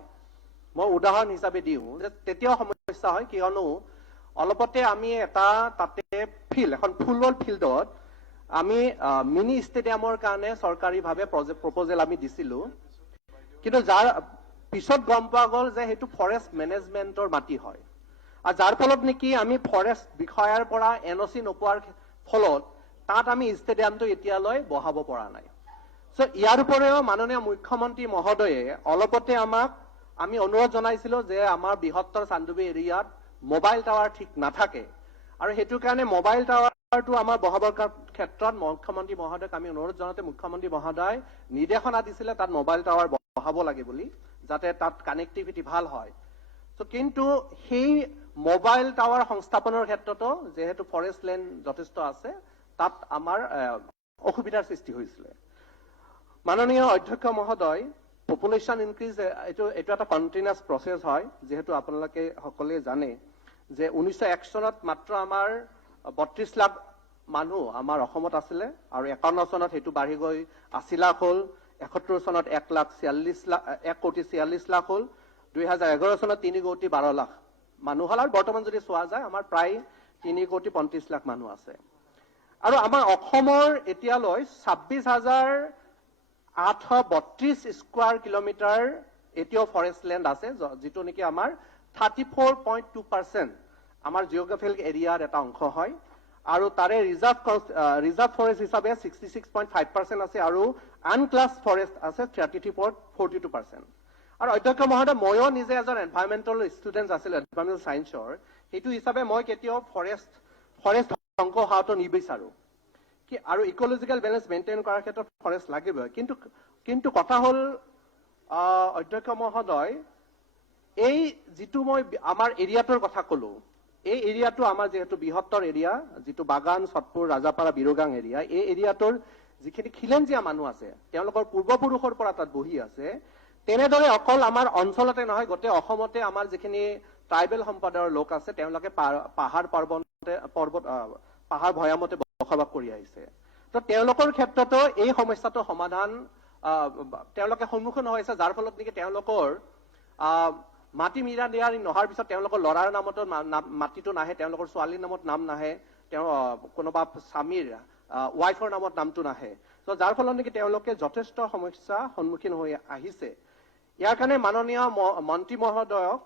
মই উদাহৰণ হিচাপে দিওঁ যে তেতিয়াও সমস্যা হয়, কিয়নো অলপতে আমি এটা তাতে ফিল্ড, এখন ফুটবল ফিল্ডত আমি মিনি ষ্টেডিয়ামৰ কাৰণে চৰকাৰীভাৱে প্ৰপ'জেল আমি দিছিলো, কিন্তু যাৰ পিছত গম পোৱা গ'ল যে সেইটো ফৰেষ্ট মেনেজমেণ্টৰ মাটি হয়, আৰু যাৰ ফলত নেকি আমি ফৰেষ্ট বিষয়াৰ পৰা NOC নোপোৱাৰ ফলত তাত আমি ষ্টেডিয়ামটো এতিয়ালৈ বহাব পৰা নাই। চ' ইয়াৰ উপৰিও মাননীয় মুখ্যমন্ত্ৰী মহোদয়ে অলপতে আমি অনুৰোধ জনাইছিলো যে আমাৰ বৃহত্তৰ চান্দুবি এৰিয়াত মোবাইল টাৱাৰ ঠিক নাথাকে, আৰু সেইটো কাৰণে মোবাইল টাৱাৰটো আমাৰ বহাবৰ ক্ষেত্ৰত মুখ্যমন্ত্ৰী মহোদয়ক আমি অনুৰোধ জনাওঁতে মুখ্যমন্ত্ৰী মহোদয় নিৰ্দেশনা দিছিলে তাত মোবাইল টাৱাৰ বহাব লাগে বুলি, যাতে তাত কানেক্টিভিটি ভাল হয়। কিন্তু সেই মোবাইল টাৱাৰ সংস্থাপনৰ ক্ষেত্ৰতো যেহেতু ফৰেষ্ট লেণ্ড যথেষ্ট আছে, তাত আমাৰ অসুবিধাৰ সৃষ্টি হৈছিলে। মাননীয় অধ্যক্ষ মহোদয়, পপুলেশ্যন ইনক্ৰিজ এইটো এটা কণ্টিনিউৱাছ প্ৰচেছ হয়, যিহেতু আপোনালোকে সকলোৱে জানে যে 1901 চনত মাত্ৰ আমাৰ 32 লাখ মানুহ আমাৰ অসমত আছিলে, আৰু 51 চনত সেইটো বাঢ়ি গৈ 80 লাখ হ'ল, 71 চনত 1,46 লাখ হ'ল, 2011 চনত 3,12 লাখ মানুহ হ'ল, আৰু বৰ্তমান যদি চোৱা যায় আমাৰ প্ৰায় 3,35 লাখ মানুহ আছে। আৰু আমাৰ অসমৰ এতিয়ালৈ 26,832 স্কোৱাৰ কিলোমিটাৰ এতিয়াও ফৰেষ্ট লেণ্ড আছে, যিটো নেকি আমাৰ 34.2% আমাৰ জিঅ'গ্ৰাফিকেল এৰিয়াৰ এটা অংশ হয়, আৰু তাৰে ৰিজাৰ্ভ ফৰেষ্ট হিচাপে 66.5% আছে, আৰু আনক্লাছ ফৰেষ্ট আছে 33.42%। আৰু অধ্যক্ষ মহোদয়, ময়ো নিজে এজন এনভাইৰনমেণ্টেল ষ্টুডেণ্ট আছিলোঁ, এনভাইৰনমেণ্টেল ছায়েন্সৰ, সেইটো হিচাপে মই কেতিয়াও ফৰেষ্ট ধ্বংস হোৱাটো নিবিচাৰো, আৰু ইকলজিকেল বেলেঞ্চ মেইনটেইন কৰাৰ ক্ষেত্ৰত ফৰেষ্ট লাগিবই। কিন্তু কথা হ'ল অধ্যক্ষ মহোদয়, এই যিটো মই আমাৰ এৰিয়াটোৰ কথা ক'লো, এই এৰিয়াটো আমাৰ যিহেতু বৃহত্তৰ এৰিয়া, যিটো বাগান, ছটপুৰ, ৰাজাপাৰা, বিৰুগাং এৰিয়া, এই এৰিয়াটোৰ যিখিনি খিলেঞ্জীয়া মানুহ আছে, তেওঁলোকৰ পূৰ্বপুৰুষৰ পৰা তাত বহি আছে, তেনেদৰে অকল আমাৰ অঞ্চলতে নহয়, গোটেই অসমতে আমাৰ যিখিনি ট্ৰাইবেল সম্প্ৰদায়ৰ লোক আছে, তেওঁলোকে পাহাৰ ভৈয়ামতে বসবাস কৰি আহিছে। তো তেওঁলোকৰ ক্ষেত্ৰতো এই সমস্যাটো সমাধান তেওঁলোকে সন্মুখীন হৈছে, যাৰ ফলত নেকি তেওঁলোকৰ মাটি মিৰাদিয়াৰী নোহোৱাৰ পিছত তেওঁলোকৰ ল'ৰাৰ নামতো মাটিটো নাহে, তেওঁলোকৰ ছোৱালীৰ নামত নাম নাহে, কোনোবা স্বামীৰ ৱাইফৰ নামত নামটো নাহে, তো যাৰ ফলত নেকি তেওঁলোকে যথেষ্ট সমস্যা সন্মুখীন হৈ আহিছে। ইয়াৰ কাৰণে মাননীয় মন্ত্ৰী মহোদয়ক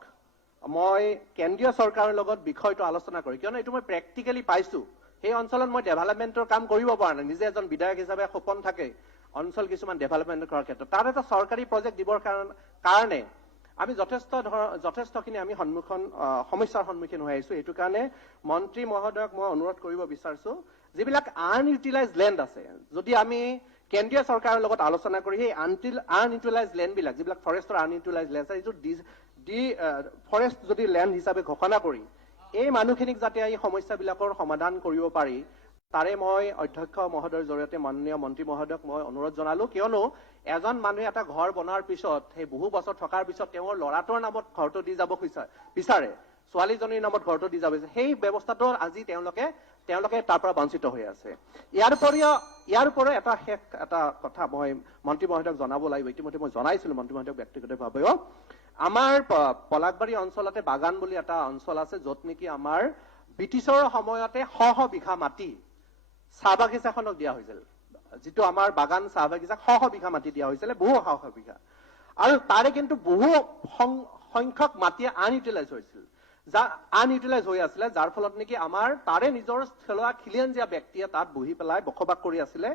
মই কেন্দ্ৰীয় চৰকাৰৰ লগত বিষয়টো আলোচনা কৰি, কিয়নো এইটো মই প্ৰেক্টিকেলি পাইছো, সেই অঞ্চলত মই ডেভেলপমেণ্টৰ কাম কৰিব পৰা নাই, নিজে এজন বিধায়ক হিচাপে সপোন থাকে অঞ্চল কিছুমান ডেভেলপমেণ্ট কৰাৰ ক্ষেত্ৰত, তাত এটা চৰকাৰী প্ৰজেক্ট দিবৰ কাৰণে আমি যথেষ্টখিনি আমি সমস্যাৰ সন্মুখীন হৈ আহিছো। এইটো কাৰণে মন্ত্ৰী মহোদয়ক মই অনুৰোধ কৰিব বিচাৰিছো, যিবিলাক আনইউটিলাইজ লেণ্ড আছে, যদি আমি কেন্দ্ৰীয় চৰকাৰৰ লগত আলোচনা কৰি সেই আনইউটিলাইজ লেণ্ডবিলাক, যিবিলাক ফৰেষ্টৰ আনইউটিলাইজ লেণ্ড আছে, এইটো ফৰেষ্ট যদি লেণ্ড হিচাপে ঘোষণা কৰি এই মানুহখিনিক যাতে এই সমস্যাবিলাকৰ সমাধান কৰিব পাৰি, তাৰে মই অধ্যক্ষ মহোদয়ৰ জৰিয়তে মাননীয় মন্ত্ৰী মহোদয়ক মই অনুৰোধ জনালো, কিয়নো এজন মানুহে এটা ঘৰ বনোৱাৰ পিছত, সেই বহু বছৰ থকাৰ পিছত তেওঁৰ ল'ৰাটোৰ নামত ঘৰটো দি যাব বিচাৰে, ছোৱালীজনীৰ নামত ঘৰটো দি যাব বিচাৰে, সেই ব্যৱস্থাটো আজি তেওঁলোকে তাৰ পৰা বঞ্চিত হৈ আছে। ইয়াৰ উপৰিও এটা কথা মই মন্ত্ৰী মহোদয়ক জনাব লাগিব, ইতিমধ্যে মই জনাইছিলো মন্ত্ৰী মহোদয়ক ব্যক্তিগতভাৱেও, আমাৰ পলাকবাৰী অঞ্চলতে বাগান বুলি এটা অঞ্চল আছে, য'ত নেকি আমাৰ ব্ৰিটিছৰ সময়তে শ বিঘা মাটি চাহ বাগিচাখনক দিয়া হৈছিল, যিটো আমাৰ বাগান চাহ বাগিচাক শ শ বিঘা মাটি দিয়া হৈছিলে, বহু শ শ বিঘা, আৰু তাৰে কিন্তু বহু সংখ্যক মাটি আনইউটিলাইজ হৈছিল, আনইউটিলাইজ হৈ আছিলে, যাৰ ফলত নেকি আমাৰ তাৰে নিজৰ থলুৱা খিলঞ্জীয়া ব্যক্তিয়ে তাত বহি পেলাই বসবাস কৰি আছিলে,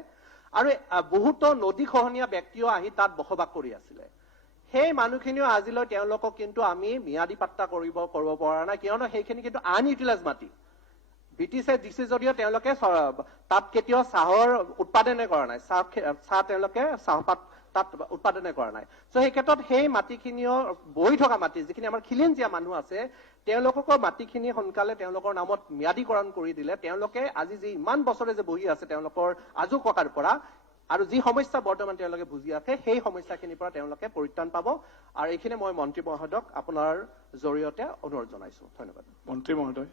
আৰু বহুতো নদী খহনীয়া ব্যক্তিও আহি তাত বসবাস কৰি আছিলে। সেই মানুহখিনিও আজিলৈ তেওঁলোকক কিন্তু আমি ম্যাদী পাট্টা কৰিব পৰা নাই, কিয়নো সেইখিনি কিন্তু আনইউটিলাইজ মাটি। ব্ৰিটিছে দিছে যদিও তেওঁলোকে তাত কেতিয়াও চাহৰ উৎপাদনে কৰা নাই, চাহ তেওঁলোকে চাহপাত তাত উৎপাদনে কৰা নাই। চ' সেই ক্ষেত্ৰত সেই মাটিখিনিও বহি থকা মাটি, যিখিনি আমাৰ খিলঞ্জীয়া মানুহ আছে, তেওঁলোকৰ মাটিখিনি সোনকালে তেওঁলোকৰ নামত ম্যাদীকৰণ কৰি দিলে তেওঁলোকে আজি যি ইমান বছৰে যে বহি আছে তেওঁলোকৰ আজু ককাৰ পৰা, আৰু যি সমস্যা বৰ্তমান তেওঁলোকে ভুগি আছে, সেই সমস্যাখিনিৰ পৰা তেওঁলোকে পৰিত্ৰাণ পাব। আৰু এইখিনি মই মন্ত্ৰী মহোদয়ক আপোনাৰ জৰিয়তে অনুৰোধ জনাইছো। ধন্যবাদ। মন্ত্ৰী মহোদয়।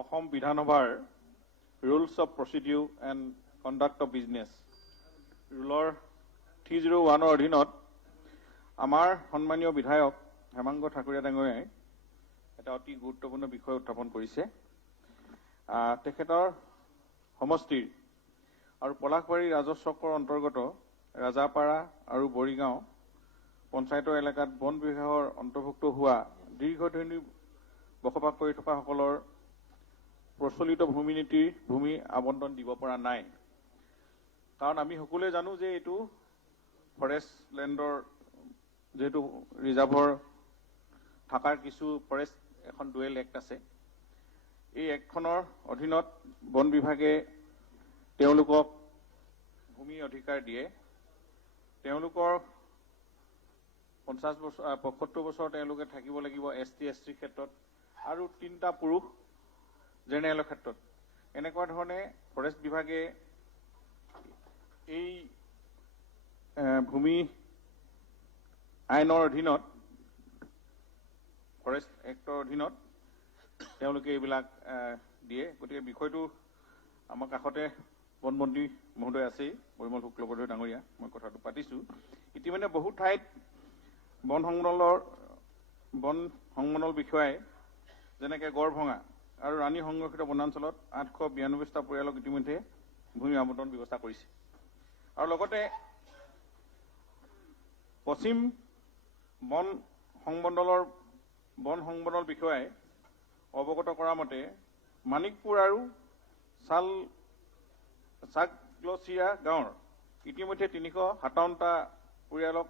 অসম বিধানসভাৰ rules of procedure and conduct of business ৰুলৰ 301ৰ অধীনত আমাৰ সন্মানীয় বিধায়ক হেমাংগ ঠাকুৰীয়া ডাঙৰীয়াই এটা অতি গুৰুত্বপূৰ্ণ বিষয় উত্থাপন কৰিছে। তেখেতৰ সমষ্টিৰ আৰু পলাশবাৰী ৰাজহ চক্ৰৰ অন্তৰ্গত ৰাজাপাৰা আৰু বৰিগাঁও পঞ্চায়তৰ এলেকাত বন বিভাগৰ অন্তৰ্ভুক্ত হোৱা দীৰ্ঘদিনী বসবাস কৰি থকাসকলৰ প্ৰচলিত ভূমি নীতিৰ ভূমি আবণ্টন দিব পৰা নাই। কাৰণ আমি সকলোৱে জানো যে এইটো ফৰেষ্ট লেণ্ডৰ যেহেতু ৰিজাৰ্ভৰ থকাৰ কিছু ফৰেষ্ট এখন ডুৱেল এক্ট আছে, এই এক্টখনৰ অধীনত বন বিভাগে তেওঁলোকক ভূমি অধিকাৰ দিয়ে। তেওঁলোকৰ 75 বছৰ তেওঁলোকে থাকিব লাগিব ST SC ক্ষেত্ৰত, আৰু 3টা পুৰুষ জেনেৰেলৰ ক্ষেত্ৰত। এনেকুৱা ধৰণে ফৰেষ্ট বিভাগে এই ভূমি আইনৰ অধীনত, ফৰেষ্ট এক্টৰ অধীনত তেওঁলোকে এইবিলাক দিয়ে। গতিকে বিষয়টো আমাৰ কাষতে বনমন্ত্ৰী মহোদয় আছেই, পৰিমল শুক্লবৈদ্য ডাঙৰীয়া, মই কথাটো পাতিছোঁ। ইতিমধ্যে বহু ঠাইত বন সংমণ্ডল বিষয়াই যেনেকৈ গড়ভঙা আৰু ৰাণী সংৰক্ষিত বনাঞ্চলত 892টা পৰিয়ালক ইতিমধ্যে ভূমি আবণ্টন ব্যৱস্থা কৰিছে। আৰু লগতে পশ্চিম বন সংমণ্ডল বিষয়াই অৱগত কৰা মতে মানিকপুৰ আৰু চাকলচিয়া গাঁৱৰ ইতিমধ্যে 357টা পৰিয়ালক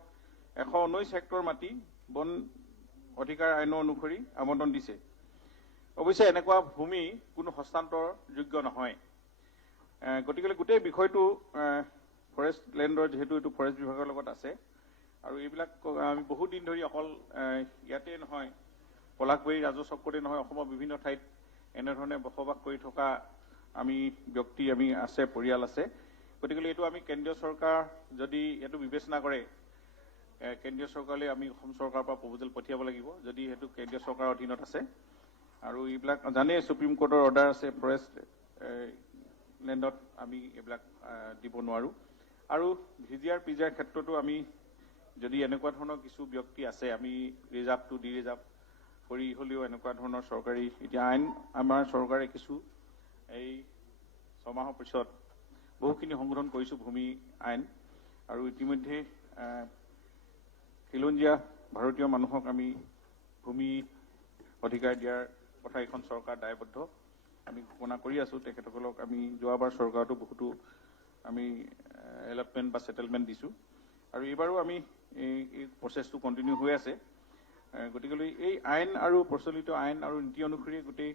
119 হেক্টৰ মাটি বন অধিকাৰ আইনৰ অনুসৰি আবণ্টন দিছে। অৱশ্যে এনেকুৱা ভূমি কোনো হস্তান্তৰযোগ্য নহয়। গতিকে গোটেই বিষয়টো ফৰেষ্ট লেণ্ডৰ, যিহেতু এইটো ফৰেষ্ট বিভাগৰ লগত আছে, আৰু এইবিলাক আমি বহু দিন ধৰি অকল ইয়াতে নহয়, পলাশবাৰী ৰাজহ চক্ৰতে নহয়, অসমৰ বিভিন্ন ঠাইত এনেধৰণে বসবাস কৰি থকা আমি ব্যক্তি আছে, পৰিয়াল আছে। গতিকে এইটো আমি কেন্দ্ৰীয় চৰকাৰ যদি এইটো বিবেচনা কৰে, কেন্দ্ৰীয় চৰকাৰলৈ আমি অসম চৰকাৰৰ পৰা প্ৰপ'জেল পঠিয়াব লাগিব, যদি সেইটো কেন্দ্ৰীয় চৰকাৰৰ অধীনত আছে। আৰু এইবিলাক জানেই সুপ্ৰিম কোৰ্টৰ অৰ্ডাৰ আছে, ফৰেষ্ট লেণ্ডত আমি এইবিলাক দিব নোৱাৰোঁ। আৰু ভিজিআৰ পিজিআৰ ক্ষেত্ৰতো আমি যদি এনেকুৱা ধৰণৰ কিছু ব্যক্তি আছে, আমি ৰিজাৰ্ভ টু ডি ৰিজাৰ্ভ কৰি হ'লেও এনেকুৱা ধৰণৰ চৰকাৰী এতিয়া আইন আমাৰ চৰকাৰে কিছু এই 6 মাহৰ পিছত বহুখিনি সংশোধন কৰিছোঁ ভূমি আইন, আৰু ইতিমধ্যে খিলঞ্জীয়া ভাৰতীয় মানুহক আমি ভূমি অধিকাৰ দিয়াৰ কথা এখন চৰকাৰ দায়বদ্ধ আমি ঘোষণা কৰি আছোঁ। তেখেতসকলক আমি যোৱাবাৰ চৰকাৰতো বহুতো আমি এলটমেণ্ট বা ছেটেলমেণ্ট দিছোঁ, আৰু এইবাৰো আমি এই প্ৰচেছটো কণ্টিনিউ হৈ আছে। গতিকে এই আইন আৰু প্ৰচলিত আইন আৰু নীতি অনুসৰি গোটেই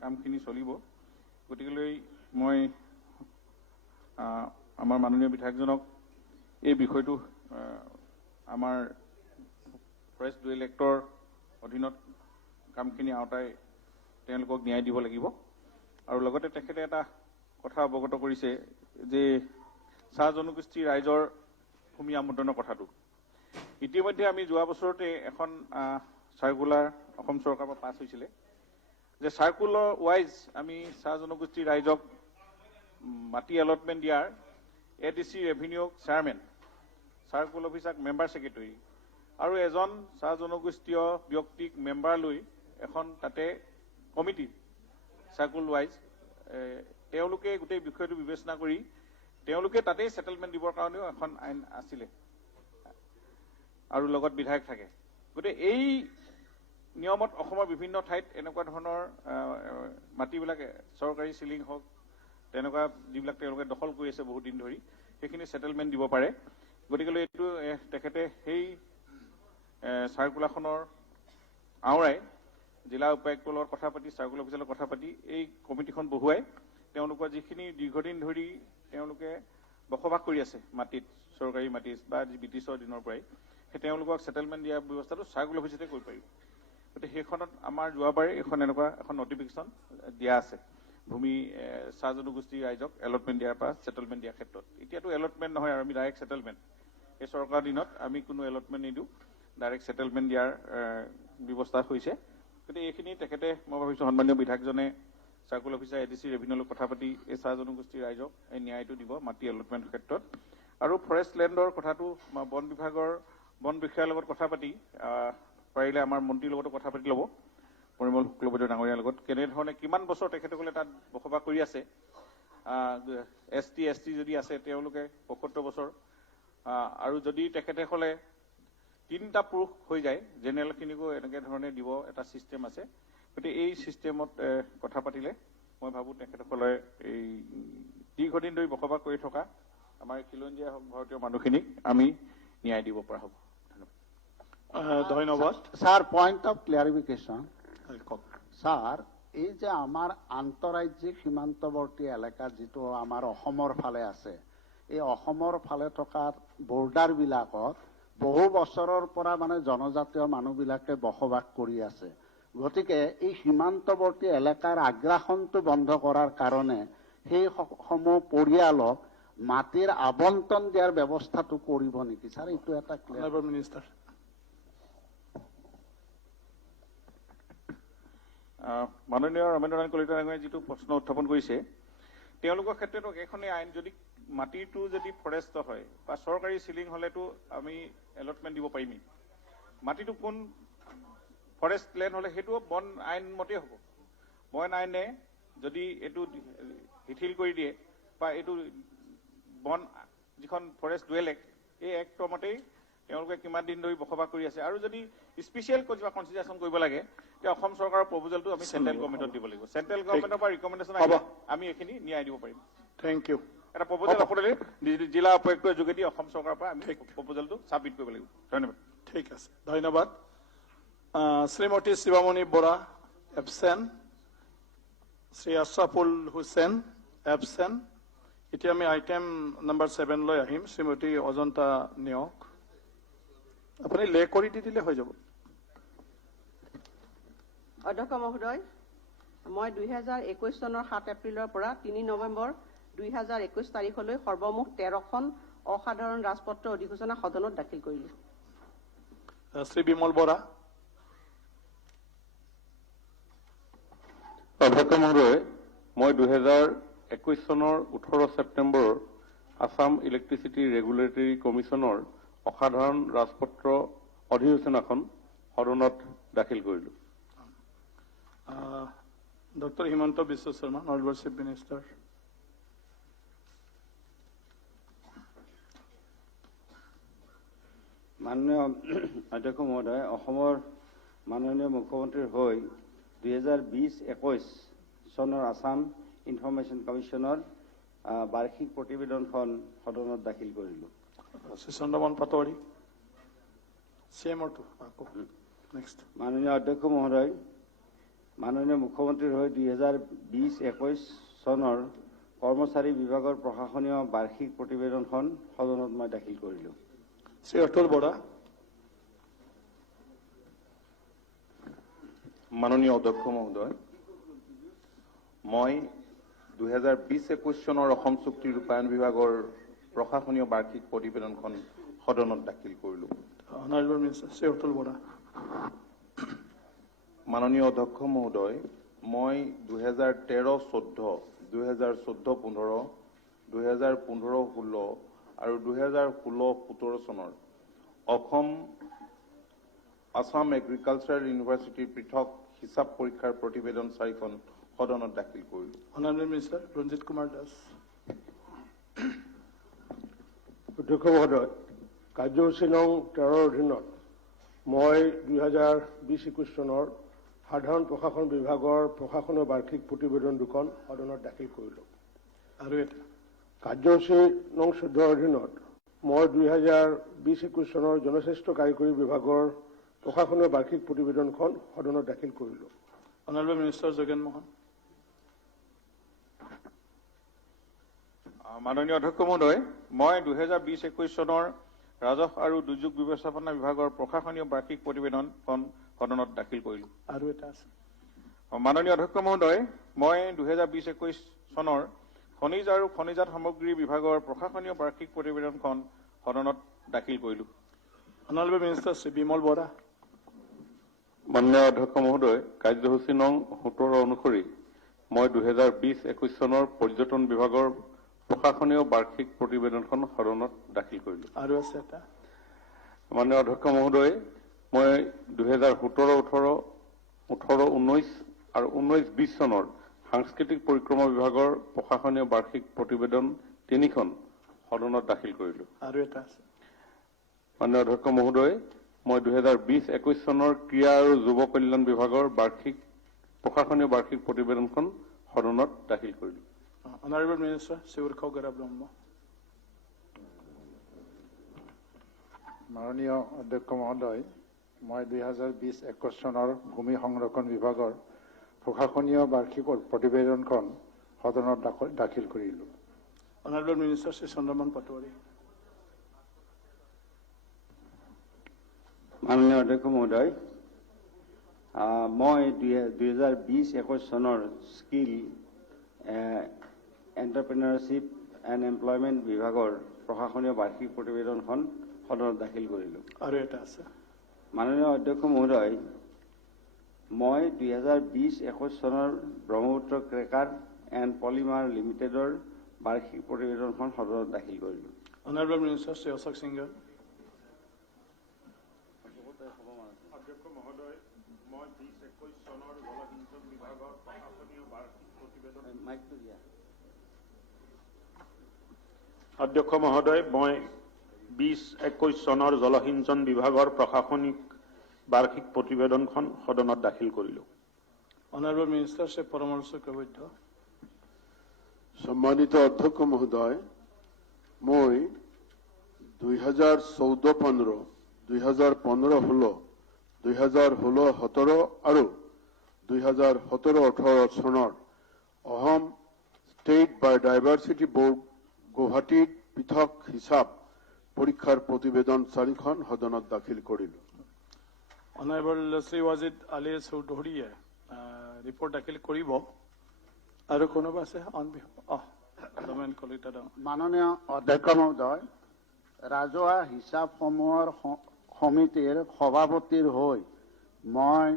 কামখিনি চলিব। গতিকে মই আমাৰ মাননীয় বিধায়কজনক এই বিষয়টো আমাৰ ফৰেষ্ট ডুৱেল এক্টৰ অধীনত কামখিনি আওতাই তেওঁলোকক ন্যায় দিব লাগিব। আৰু লগতে তেখেতে এটা কথা অৱগত কৰিছে যে চাহ জনগোষ্ঠী ৰাইজৰ ভূমি আবণ্টনৰ কথাটো। ইতিমধ্যে আমি যোৱা বছৰতে এখন চাৰ্কুলাৰ অসম চৰকাৰৰ পৰা পাছ হৈছিলে যে চাৰ্কুলাৰ ৱাইজ আমি চাহ জনগোষ্ঠী ৰাইজক মাটি এলটমেণ্ট দিয়াৰ ADC revenue chairman, circle officer, member secretary আৰু এজন চাহ জনগোষ্ঠীয় ব্যক্তিক মেম্বাৰ লৈ এখন তাতে কমিটি চাৰ্কুল ৱাইজ তেওঁলোকে গোটেই বিষয়টো বিবেচনা কৰি তেওঁলোকে তাতেই সেটেলমেন্ট দিবৰ কাৰণেও এখন আইন আছিলে আৰু লগত বিধায়ক থাকে গতিকে এই নিয়মত অসমৰ বিভিন্ন ঠাইত এনেকুৱা ধৰণৰ মাটিবিলাক চৰকাৰী চিলিং হওক তেনেকুৱা যিবিলাক তেওঁলোকে দখল কৰি আছে বহুত দিন ধৰি সেইখিনি সেটেলমেন্ট দিব পাৰে গতিকে এইটো তেখেতে সেই চাৰ্কুলাৰখনৰ আওৰাই জিলা উপায়ুক্তৰ লগত কথা পাতি চাৰ্কুল অফিচৰ লগত কথা পাতি এই কমিটিখন বহুৱাই তেওঁলোকৰ যিখিনি দীৰ্ঘদিন ধৰি তেওঁলোকে বসবাস কৰি আছে মাটিত চৰকাৰী মাটি বা ব্ৰিটিছৰ দিনৰ পৰাই সেই তেওঁলোকক সেটেলমেন্ট দিয়া ব্যৱস্থাটো চাৰ্কুল অফিচতে কৰিব পাৰিব গতিকে সেইখনত আমাৰ যোৱাবাৰে এখন এনেকুৱা এখন নটিফিকেশ্যন দিয়া আছে ভূমি চাহ জনগোষ্ঠী ৰাইজক এলটমেন্ট দিয়াৰ পৰা সেটেলমেন্ট দিয়াৰ ক্ষেত্ৰত এতিয়াতো এলটমেন্ট নহয় আৰু আমি ডাইৰেক্ট সেটেলমেন্ট এই চৰকাৰ দিনত আমি কোনো এলটমেন্ট নিদিওঁ ডাইৰেক্ট সেটেলমেন্ট দিয়াৰ ব্যৱস্থা হৈছে গতিকে এইখিনি তেখেতে মই ভাবিছোঁ সন্মানীয় বিধায়কজনে চাৰ্কুল অফিচাৰ এডিচি ৰেভিনিউৰ লগত কথা পাতি এই চাহ জনগোষ্ঠীৰ ৰাইজক এই ন্যায়টো দিব মাটি এলটমেন্টৰ ক্ষেত্ৰত আৰু ফৰেষ্ট লেণ্ডৰ কথাটো বন বিভাগৰ বন বিষয়াৰ লগত কথা পাতি পাৰিলে আমাৰ মন্ত্ৰীৰ লগতো কথা পাতি ল'ব পৰিমল শুক্লবৈদ্য ডাঙৰীয়াৰ লগত কেনেধৰণে কিমান বছৰ তেখেতসকলে তাত বসবাস কৰি আছে ST যদি আছে তেওঁলোকে ৭৫ বছৰ আৰু যদি তেখেতসকলে ৩টা পুৰুষ হৈ যায় জেনেৰেলখিনিকো এনেকে ধৰণে দিব এটা চিষ্টেম আছে গতিকে এই চিষ্টেমত কথা পাতিলে মই ভাবোঁ তেখেতসকলে এই দীৰ্ঘদিন ধৰি বসবাস কৰি থকা আমাৰ খিলঞ্জীয়া হওক ভাৰতীয় মানুহখিনিক আমি ন্যায় দিব পৰা হ'ব ধন্যবাদ স্যাৰ পয়েন্ট অফ ক্লিয়াৰিফিকেশন স্যাৰ এই যে আমাৰ আন্তঃৰাজ্যিক সীমান্তৱৰ্তী এলেকা যেটো আমাৰ অসমৰ ফালে আছে এই অসমৰ ফালে থকা বৰ্ডাৰ বিলাকত বহু বছৰৰ পৰা মানে জনজাতীয় মানুহবিলাকে বসবাস কৰি আছে গতিকে এই সীমান্তৱৰ্তী এলেকাৰ আগ্ৰাসনটো বন্ধ কৰাৰ কাৰণে সেই সমূহ পৰিয়ালক মাটিৰ আবণ্টন দিয়াৰ ব্যৱস্থাটো কৰিব নেকি স্যাৰ এইটো এটা ক্লিয়াৰ মিনিষ্টাৰ মাননীয় ৰমেন্দ্ৰ নাৰায়ণ কলিতা ডাঙৰীয়াই যিটো প্ৰশ্ন উত্থাপন কৰিছে তেওঁলোকৰ ক্ষেত্ৰতো এখনেই আইন যদি মাটিটো যদি ফৰেষ্ট হয় বা চৰকাৰী চিলিং হলেতো আমি এলটমেন্ট দিব পাৰিমেই মাটিটো কোন ফৰেষ্ট লেণ্ড হলে সেইটো বন আইন মতে হ'ব বন আইনে যদি এইটো শিথিল কৰি দিয়ে বা এইটো বন যিখন ফৰেষ্ট ডুৱেল এক্ট এই এক্টৰ মতেই তেওঁলোকে কিমান দিন ধৰি বসবাস কৰি আছে আৰু যদি স্পেচিয়েল কিবা কনচিডাৰেশ্যন কৰিব লাগে তেতিয়া অসম চৰকাৰৰ প্ৰপ'জেলটো আমি চেণ্ট্ৰেল গভৰ্ণমেণ্টত দিব লাগিব চেণ্ট্ৰেল গভৰ্ণমেণ্টৰ পৰা ৰিকমেণ্ডেশ্যন আহিব আমি এইখিনি ন্যায় দিব পাৰিম থেংক ইউ এটা প্ৰপ'জেল আপোনালোকে জিলা উপায়ুক্তৰ যোগেদি অসম চৰকাৰৰ পৰা আমি প্ৰপ'জেলটো ছাবমিট কৰিব লাগিব ধন্যবাদ ঠিক আছে ধন্যবাদ শ্ৰীমতী শিৱামণি বৰা এবচেণ্ট শ্ৰী আশৰাফুল হুছেইন এবচেণ্ট এতিয়া আমি আইটেম নম্বৰ 7 লৈ আহিম শ্ৰীমতী অজন্তা নিয়োগ আপুনি লে কৰি দি দিলে হৈ যাব অধ্যক্ষ মহোদয় মই 2021 চনৰ 7 এপ্ৰিলৰ পৰা 3 নৱেম্বৰ 2021 তাৰিখলৈ সৰ্বমুঠ 13খন অসাধাৰণ ৰাজপত্ৰ অধিসূচনা সদনত দাখিল কৰিলো শ্ৰী বিমল বৰা অধ্যক্ষ মহোদয় মই 2021 চনৰ 18 ছেপ্টেম্বৰ আসাম ইলেক্ট্ৰিচিটি ৰেগুলেটৰী কমিছনৰ অসাধাৰণ ৰাজপত্ৰ অধিসূচনাখন সদনত দাখিল কৰিলো doctor Himanta Biswa Sharma Nalbari chief minister মাননীয় অধ্যক্ষ মহোদয় অসমৰ মাননীয় মুখ্যমন্ত্ৰীৰ হৈ 2020-21 চনৰ আসাম ইনফৰমেশ্যন কমিছনৰ বাৰ্ষিক প্ৰতিবেদনখন সদনত দাখিল কৰিলো চন্দ্ৰমন পাটোৱাৰী CMটো নেক্সট মাননীয় অধ্যক্ষ মহোদয় মাননীয় মুখ্যমন্ত্ৰীৰ হৈ 2020-21 চনৰ কৰ্মচাৰী বিভাগৰ প্ৰশাসনীয় বাৰ্ষিক প্ৰতিবেদনখন সদনত মই দাখিল কৰিলো শ্ৰী অতুল বৰা মাননীয় অধ্যক্ষ মহোদয় মই 2020-21 চনৰ অসম চুক্তি ৰূপায়ণ বিভাগৰ প্ৰশাসনীয় বাৰ্ষিক প্ৰতিবেদনখন সদনত দাখিল কৰিলো অনাৰেবল মিনিষ্টাৰ শ্ৰী অতুল বৰা মাননীয় অধ্যক্ষ মহোদয় মই 2013-14 2014-15 2015-16 আৰু 2016-17 চনৰ অসম আসাম এগ্ৰিকালচাৰেল ইউনিভাৰ্চিটিৰ পৃথক হিচাপ পৰীক্ষাৰ প্ৰতিবেদন 4খন সদনত দাখিল কৰিলো। Honorable Minister Ranjit Kumar Das. অধ্যক্ষ মহোদয়, কাৰ্যসূচী নং 13 অধীনত মই 2020-21 চনৰ সাধাৰণ প্ৰশাসন বিভাগৰ প্ৰশাসনীয় বাৰ্ষিক প্ৰতিবেদন 2খন সদনত দাখিল কৰিলোঁ। আৰু এটা কাৰ্যসূচী নং 14 অধীনত মই 2020-21 চনৰ জনস্বাস্থ্য কাৰিকৰী বিভাগৰ প্ৰশাসনীয় বাৰ্ষিক প্ৰতিবেদনখন সদনত দাখিল কৰিলোঁ। Honorable Minister Jagan Mohan. মাননীয় অধ্যক্ষ মহোদয়, মই 2020-21 চনৰ ৰাজহ আৰু দুৰ্যোগ ব্যৱস্থাপনা বিভাগৰ প্ৰশাসনীয় বাৰ্ষিক প্ৰতিবেদনখন সদনত দাখিল কৰিলো। আৰু এটা আছে। মাননীয় অধ্যক্ষ মহোদয়, মই 2020-21 চনৰ খনিজ আৰু খনিজাত সামগ্ৰী বিভাগৰ প্ৰশাসনীয় বাৰ্ষিক প্ৰতিবেদনখন সদনত দাখিল কৰিলো। Honorable Minister Sri Bimal Bora. মাননীয় অধ্যক্ষ মহোদয়, কাৰ্যসূচী নং 17 অনুসৰি মই 2020-21 চনৰ পৰ্যটন বিভাগৰ প্ৰশাসনীয় বাৰ্ষিক প্ৰতিবেদনখন সদনত দাখিল কৰিলো। আৰু আছে এটা। মাননীয় অধ্যক্ষ মহোদয়, মই 2017-18, 18-19 আৰু 19-20 চনৰ সাংস্কৃতিক পৰিক্ৰমা বিভাগৰ প্ৰশাসনীয় বাৰ্ষিক প্ৰতিবেদন 3খন সদনত দাখিল কৰিলো। আৰু এটা আছে। মাননীয় অধ্যক্ষ মহোদয়, মই 2020-21 চনৰ ক্ৰীড়া আৰু যুৱ কল্যাণ বিভাগৰ প্ৰশাসনীয় বাৰ্ষিক প্ৰতিবেদনখন সদনত দাখিল কৰিলো। Honorable Minister Sivarkau Gara Brahma. মাননীয় অধ্যক্ষ মহোদয়, মই 2020-21 চনৰ ভূমি সংৰক্ষণ বিভাগৰ প্ৰশাসনীয় বাৰ্ষিক প্ৰতিবেদনখন সদনত দাখিল কৰিলোঁ। Honorable Minister Sri Chandraman Patwari. মাননীয় অধ্যক্ষ মহোদয়, মই 2020-21 চনৰ স্কিল এণ্টাৰপ্ৰেনাৰশ্বিপ এণ্ড এমপ্লয়মেণ্ট বিভাগৰ প্ৰশাসনীয় বাৰ্ষিক প্ৰতিবেদনখন সদনত দাখিল কৰিলোঁ। আৰু এটা আছে। মাননীয় অধ্যক্ষ মহোদয়, মই 2020-21 চনৰ ব্ৰহ্মপুত্ৰ ক্ৰেকাৰ এণ্ড পলিমাৰ লিমিটেডৰ বাৰ্ষিক প্ৰতিবেদনখন সদনত দাখিল কৰিলোঁ। Honorable Minister Sri Ashok Singhal. অধ্যক্ষ মহোদয়, মই 2021 চনৰ জলসিঞ্চন বিভাগৰ প্ৰশাসনীয় বাৰ্ষিক প্ৰতিবেদন অধ্যক্ষ মহোদয়, মই 2021 চনৰ জলসিঞ্চন বিভাগৰ প্ৰশাসনিক বাৰ্ষিক প্ৰতিবেদনখন সদনত দাখিল কৰিলোঁ। Honorable Minister Sri Paramal Chakraborty. সম্মানিত অধ্যক্ষ মহোদয়, মই 2014-15, 2015-16, 2016-17 আৰু 2017-18 চনৰ অসম ষ্টেট বায়'ডাইভাৰ্চিটি বোৰ্ড গুৱাহাটীৰ পৃথক হিচাপ পৰীক্ষাৰ প্ৰতিবেদন 4খন সদনত দাখিল কৰিলোঁ। Honorable Sri Wajid Ali Chowdhuryয়ে ৰিপৰ্ট দাখিল কৰিব। আৰু কোনোবা আছে? মাননীয় অধ্যক্ষ মহোদয়, ৰাজহুৱা হিচাপসমূহৰ সমিতিৰ সভাপতিৰ হৈ মই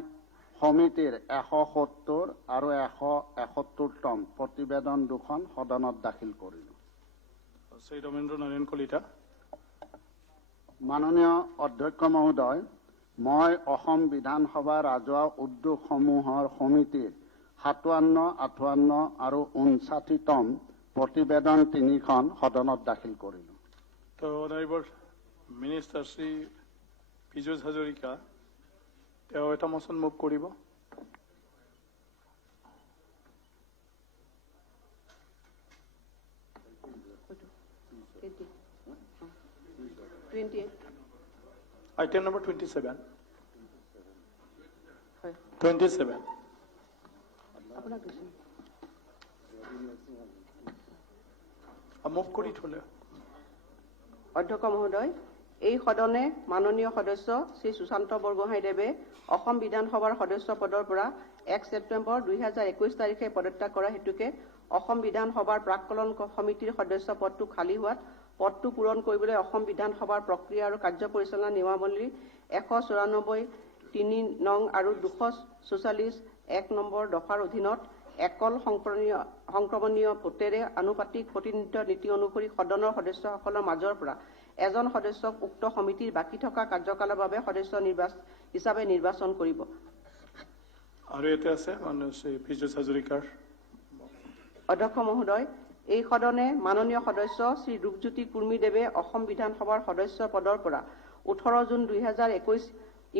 সমিতিৰ 170 আৰু 171তম প্ৰতিবেদন 2খন সদনত দাখিল কৰিলোঁ। শ্ৰী ৰমেন্দ্ৰ নাৰায়ণ কলিতা। মাননীয় অধ্যক্ষ মহোদয়, মই অসম বিধানসভা ৰাজহুৱা উদ্যোগসমূহৰ সমিতিৰ 57, 58 আৰু 59তম প্ৰতিবেদন 3খন সদনত দাখিল কৰিলোঁ। তো অনাৰেবল মিনিষ্টাৰ শ্ৰী পীযুষ হাজৰিকা তেওঁ এটা মোচন মুভ কৰিব। Item number 27. 27. মুভ কৰি থলে। অধ্যক্ষ মহোদয়, এই সদনে মাননীয় সদস্য শ্ৰী সুশান্ত বৰগোহাঁইদেৱে অসম বিধানসভাৰ সদস্য পদৰ পৰা 1 ছেপ্টেম্বৰ 2021 তাৰিখে পদত্যাগ কৰা হেতুকে অসম বিধানসভাৰ প্ৰাক্কলন সমিতিৰ সদস্য পদটো খালী হোৱাত পদটো পূৰণ কৰিবলৈ অসম বিধানসভাৰ প্ৰক্ৰিয়া আৰু কাৰ্য পৰিচালনা নিয়মাৱলীৰ 194(3) নং আৰু 244(1) নম্বৰ দফাৰ অধীনত একল সংক্ৰমণীয় ভোটেৰে আনুপাতিক প্ৰতিনিধিত্ব নীতি অনুসৰি সদনৰ সদস্যসকলৰ মাজৰ পৰা এজন সদস্যক উক্ত সমিতিৰ বাকী থকা কাৰ্যকালৰ বাবে সদস্য হিচাপে নিৰ্বাচন কৰিব। আৰু এটা আছে মাননীয় শ্ৰী পীযুষ হাজৰিকাৰ। অধ্যক্ষ মহোদয়, এই সদনে মাননীয় সদস্য শ্ৰী ৰূপজ্যোতি কুৰ্মীদেৱে অসম বিধানসভাৰ সদস্য পদৰ পৰা 18 জুন 2021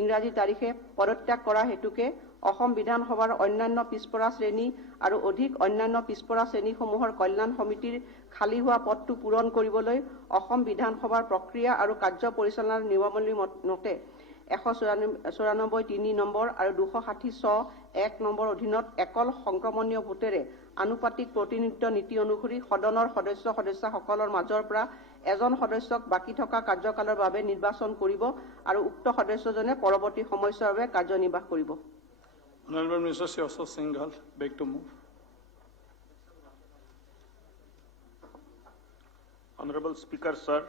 ইংৰাজী তাৰিখে পদত্যাগ কৰা হেতুকে অসম বিধানসভাৰ অন্যান্য পিছপৰা শ্ৰেণী আৰু অধিক অন্যান্য পিছপৰা শ্ৰেণীসমূহৰ কল্যাণ সমিতিৰ খালী হোৱা পদটো পূৰণ কৰিবলৈ অসম বিধানসভাৰ প্ৰক্ৰিয়া আৰু কাৰ্য পৰিচালনাৰ নিয়মাৱলী মতে 194(3) নম্বৰ আৰু 260(1) নম্বৰ অধীনত একল সংক্ৰমণীয় ভোটেৰে আনুপাতিক প্ৰতিনিধিত্ব নীতি অনুসৰি সদনৰ সদস্যসকলৰ মাজৰ পৰা এজন সদস্যক বাকী থকা কাৰ্যকালৰ বাবে নিৰ্বাচন কৰিব আৰু উক্ত সদস্যজনে পৰৱৰ্তী সময়ছোৱাৰ বাবে কাৰ্যনিৰ্বাহ কৰিব। Honorable Minister Shri Ashok Singhal, beg to move. Honorable Speaker, sir,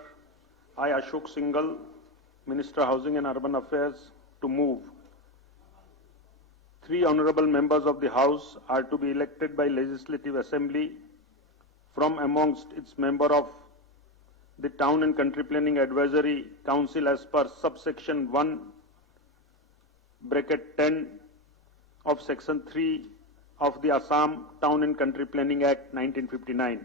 I, Ashok Singhal, Minister Housing and Urban Affairs, to move. 3 honorable members of the House are to be elected by Legislative Assembly from amongst its member of the Town and Country Planning Advisory Council as per subsection 1(10) of section 3 of the Assam Town and Country Planning Act 1959.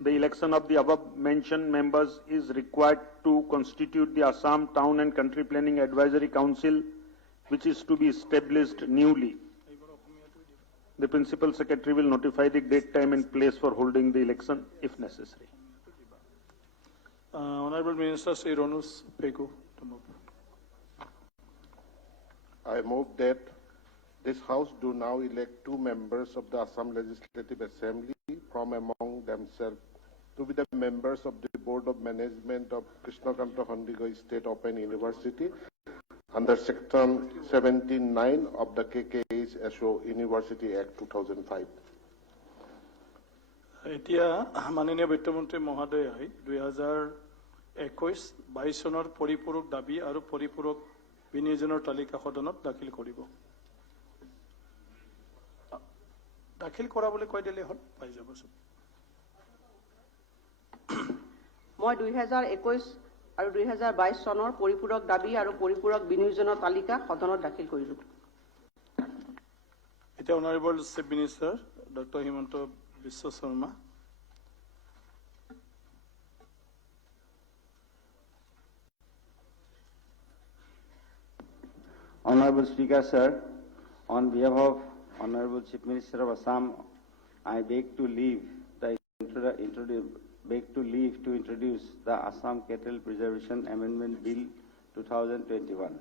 The election of the above mentioned members is required to constitute the Assam Town and Country Planning Advisory Council, which is to be established newly. The Principal Secretary will notify the date, time and place for holding the election if necessary. Honorable Minister Shri Ronus Pegu to move. I move that this House do now elect 2 members of the Assam Legislative Assembly from among themselves to be the members of the Board of Management of Krishnakanta Hondigoi State Open University under Section 79 of the KKHSO University Act 2005. এতিয়া মাননীয় বিত্তমন্ত্ৰী মহোদয় 2021-22 চনৰ পৰিপূৰক দাবী আৰু পৰিপূৰক বিনিয়োজনৰ তালিকা সদনত দাখিল কৰিব। দাখিল কৰা বুলি কৈ দিলে হ'ল, পাই যাব সব। মই 2021 আৰু 2022 চনৰ পৰিপূৰক দাবী আৰু পৰিপূৰক বিনিয়োজনৰ তালিকা সদনত দাখিল কৰিলো। এতিয়া honourable chief minister doctor Himanta Biswa Sarma. Honorable Speaker, sir, on behalf of Honorable Chief Minister of Assam, I beg to leave to introduce the Assam Cattle Preservation Amendment Bill 2021.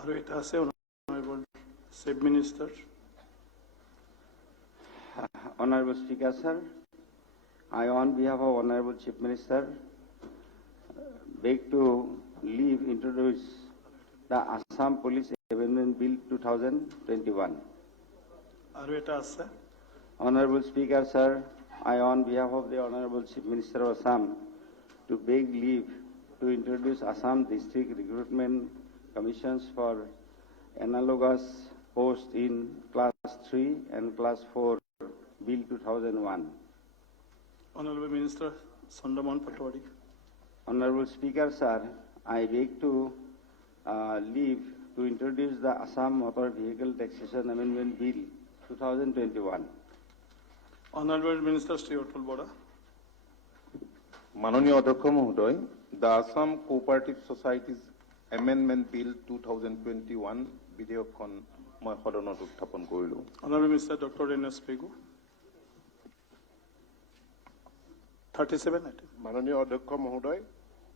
আৰু এটা আছে honourable chief minister. Honorable Speaker, sir, I, on behalf of Honorable Chief Minister, beg to leave introduce the Assam Police Amendment Bill 2021. আৰু এটা আছে। Honorable Speaker, sir, I, on behalf of the Honorable Chief Minister of Assam, to beg leave to introduce Assam District Recruitment Commissions for analogous posts in Class 3 and Class 4 Bill 2001. Honorable Minister Sondaman Patwari. Honorable Speaker, sir, I beg to leave to introduce the Assam Motor Vehicle Taxation Amendment Bill 2021. Honorable Minister Shri Atul Bora. মাননীয় অধ্যক্ষ মহোদয়, the Assam Cooperative Societies Amendment Bill 2021 বিধেয়কখন মই সদনত উত্থাপন কৰিলো। Honorable Minister Dr. N.S. Pegu. 37 item. মাননীয় অধ্যক্ষ মহোদয়,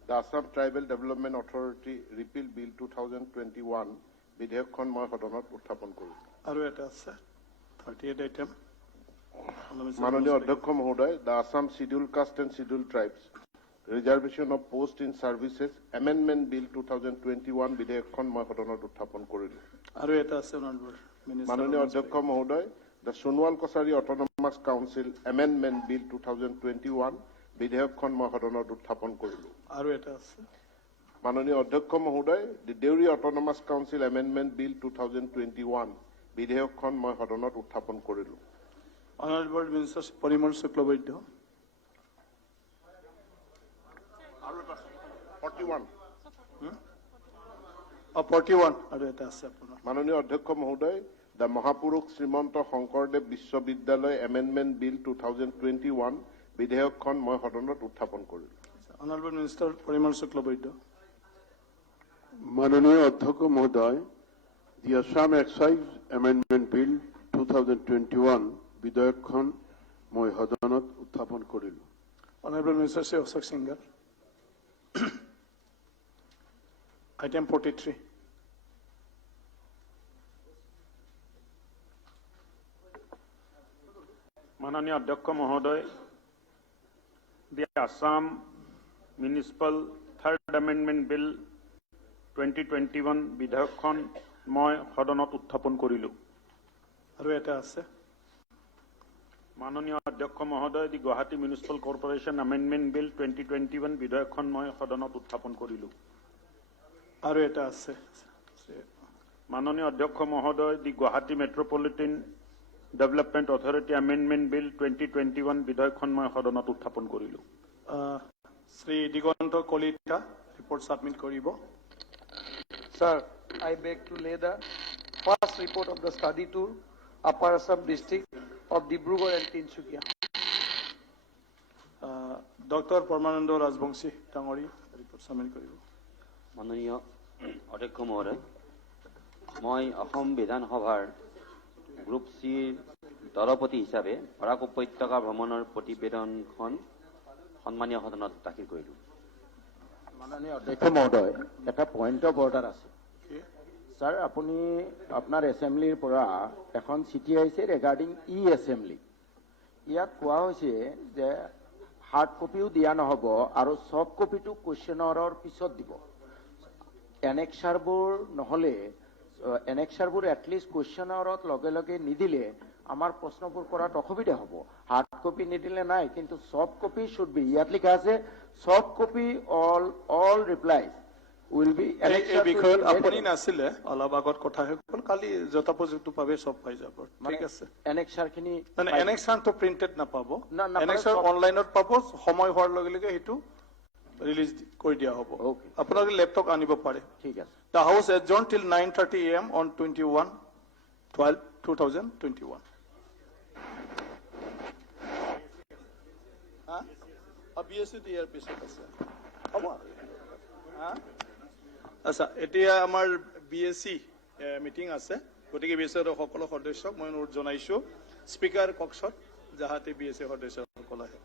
the Assam Tribal Development Authority Repeal Bill 2021 বিধেয়কখন মই সদনত উত্থাপন কৰিলো। আৰু এটা আছে 38 item. মাননীয় অধ্যক্ষ মহোদয়, the Assam Scheduled Caste and Scheduled Tribes Reservation of Post in Services Amendment Bill 2021 বিধেয়কখন মই সদনত উত্থাপন কৰিলো। আৰু এটা আছে অনাৰেবল মিনিষ্টাৰ। মাননীয় অধ্যক্ষ মহোদয়, the Sonwal Kosari Autonomous Council Amendment Bill 2021 বিধেয়কখন মই সদনত উত্থাপন কৰিলো। আৰু এটা আছে। মাননীয় অধ্যক্ষ মহোদয়, the Deuri Autonomous Council Amendment Bill 2021 বিধেয়কখন মই সদনত উত্থাপন কৰিলো। Honourable minister Parimal Suklabaidya. 41 41 আৰু এটা আছে আপোনাৰ মাননীয় অধ্যক্ষ মহোদয়, দ্য মহাপুৰুষ শ্ৰীমন্ত শংকৰদেৱ বিশ্ববিদ্যালয় এমেণ্ডমেণ্ট বিল 2021 বিধেয়কখন মই সদনত উত্থাপন কৰিলোঁ। Honourable minister Parimal Suklabaidya. মাননীয় অধ্যক্ষ মহোদয়, the Assam excise amendment bill 2021 বিধেয়কখন মই সদনত উত্থাপন কৰিলোঁ। Honourable minister Shri Ashok Singhal. Item 43। মাননীয় অধ্যক্ষ মহোদয়, the Assam Municipal Third Amendment Bill 2021 বিধেয়কখন মই সদনত উত্থাপন কৰিলোঁ। আৰু এটা আছে। মাননীয় অধ্যক্ষ মহোদয়, the Guwahati Municipal Corporation Amendment Bill 2021 বিধেয়কখন মই সদনত উত্থাপন কৰিলোঁ। আৰু এটা আছে। মাননীয় অধ্যক্ষ মহোদয়, the Guwahati Metropolitan Development Authority Amendment Bill 2021 বিধেয়কখন মই সদনত উত্থাপন কৰিলোঁ। শ্ৰী দিগন্ত কলিতা ৰিপৰ্ট সাবমিট কৰিব। Sir, I beg to lay the first report of the study tour, Upper Assam district of Dibrugarh and Tinsukia. Doctor Paramananda Rajbongshi ডাঙৰী report submit কৰিব। মাননীয় অধ্যক্ষ মহোদয়, মই অসম বিধানসভাৰ গ্ৰুপ চিৰ দলপতি হিচাপে বৰাক উপত্যকা ভ্ৰমণৰ প্ৰতিবেদনখন সন্মানীয় সদনত দাখিল কৰিলোঁ। মাননীয় অধ্যক্ষ মহোদয়, এটা পইণ্ট অফ অৰ্ডাৰ আছে। ছাৰ, আপুনি আপোনাৰ এছেম্বলিৰ পৰা এখন চিঠি আহিছে ৰিগাৰ্ডিং এছেম্বলি। ইয়াত কোৱা হৈছে যে হাৰ্ড কপিও দিয়া নহ'ব আৰু ছফ্ট কপিটো কুৱেশ্যনাৰৰ পিছত দিব। এনেক্সাৰবোৰ নহ'লে এনেক্সাৰবোৰ এটলিষ্ট কুৱেশ্যনাৰত লগে লগে নিদিলে আমাৰ প্ৰশ্নবোৰ কৰাত অসুবিধা হ'ব। হাৰ্ড কপি নিদিলে নাই, কিন্তু ছফ্ট কপি শুড বি। ইয়াত লিখা আছে soft copy all replies will be. এই বিষয়ত আপুনি নাছিলে, অলপ আগত কথা হৈ গ'ল। কালি যথোপযুক্তভাৱে চব পাই যাব। ঠিক আছে। এনেক্সাৰখিনি এনেক্সাৰটো প্ৰিণ্টেড নাপাব, এনেক্সাৰ অনলাইনত পাব। সময় হোৱাৰ লগে লগে সেইটো ৰিলিজ কৰি দিয়া হ'ব। আপোনালোকে লেপটপ আনিব পাৰে। ঠিক আছে। The House adjourned till 9:30 a.m. on 21/12/2021. BSc ইয়াৰ পিছত আছে। হ'ব। আচ্ছা, এতিয়া আমাৰ BSc মিটিং আছে, গতিকে BSc সকলো সদস্যক মই অনুৰোধ জনাইছো স্পীকাৰ কক্ষত যাহাতে BSc সদস্যসকল আহে।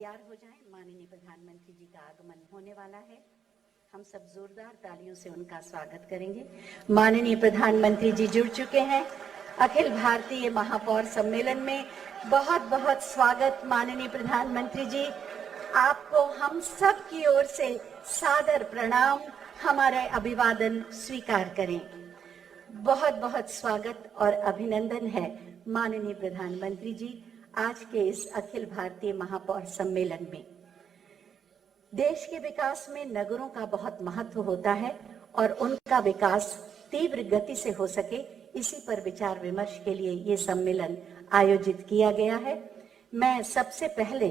तैयार हो जाएं, माननीय प्रधानमंत्री जी का आगमन होने वाला है। हम सब जोरदार तालियों से उनका स्वागत करेंगे। माननीय प्रधानमंत्री जी जुड़ चुके हैं अखिल भारतीय महापौर सम्मेलन में। बहुत बहुत स्वागत माननीय प्रधानमंत्री जी। आपको हम सब की ओर से सादर प्रणाम, हमारे अभिवादन स्वीकार करें। बहुत बहुत स्वागत और अभिनंदन है माननीय प्रधानमंत्री जी आज के इस अखिल भारतीय महापौर सम्मेलन में। देश के विकास में नगरों का बहुत महत्व होता है और उनका विकास तीव्र गति से हो सके, इसी पर विचार विमर्श के लिए ये सम्मेलन आयोजित किया गया है। मैं सबसे पहले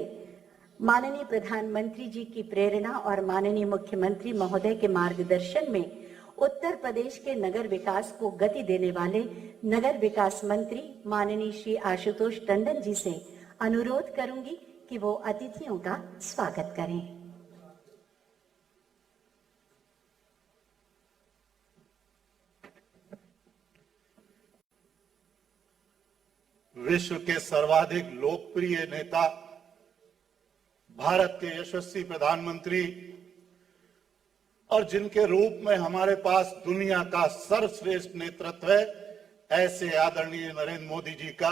माननीय प्रधानमंत्री जी की प्रेरणा और माननीय मुख्यमंत्री महोदय के मार्गदर्शन में उत्तर प्रदेश के नगर विकास को गति देने वाले नगर विकास मंत्री माननीय श्री आशुतोष टंडन जी से अनुरोध करूंगी कि वो अतिथियों का स्वागत करें। विश्व के सर्वाधिक लोकप्रिय नेता, भारत के यशस्वी प्रधानमंत्री और जिनके रूप में हमारे पास दुनिया का सर्वश्रेष्ठ नेतृत्व है, ऐसे आदरणीय नरेंद्र मोदी जी का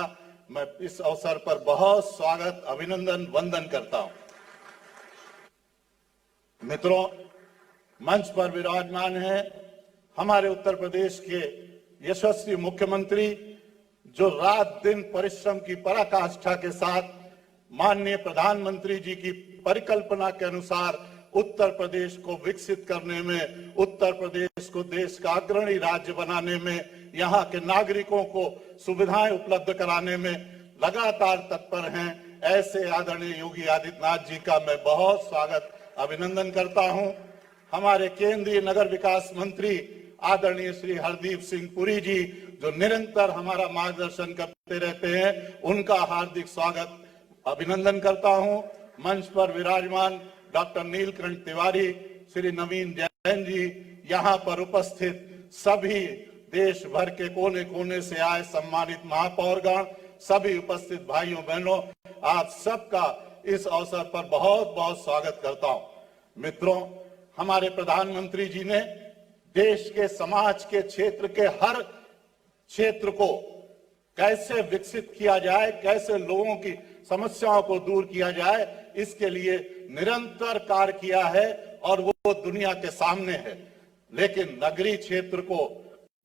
मैं इस अवसर पर बहुत स्वागत, अभिनंदन, वंदन करता हूं। मित्रों, मंच पर विराजमान हैं हमारे उत्तर प्रदेश के यशस्वी मुख्यमंत्री, जो रात दिन परिश्रम की पराकाष्ठा के साथ माननीय प्रधानमंत्री जी की परिकल्पना के अनुसार उत्तर प्रदेश को विकसित करने में, उत्तर प्रदेश को देश का अग्रणी राज्य बनाने में, यहाँ के नागरिकों को सुविधाएं उपलब्ध कराने में लगातार तत्पर हैं। ऐसे आदरणीय योगी आदित्यनाथ जी का मैं बहुत स्वागत अभिनंदन करता हूं। हमारे केंद्रीय नगर विकास मंत्री आदरणीय श्री हरदीप सिंह पुरी जी, जो निरंतर हमारा मार्गदर्शन करते रहते हैं, उनका हार्दिक स्वागत अभिनंदन करता हूं। मंच पर विराजमान डॉक्टर नीलकंठ तिवारी, श्री नवीन जैन जी, यहाँ पर उपस्थित सभी देश भर के कोने कोने से आए सम्मानित महापौरगण, सभी उपस्थित भाइयों बहनों, आप सबका इस अवसर पर बहुत बहुत स्वागत करता हूं। मित्रों, हमारे प्रधानमंत्री जी ने देश के समाज के क्षेत्र के हर क्षेत्र को कैसे विकसित किया जाए, कैसे लोगों की समस्याओं को दूर किया जाए, इसके लिए निरंतर कार्य किया है और वो दुनिया के सामने है। लेकिन नगरीय क्षेत्र को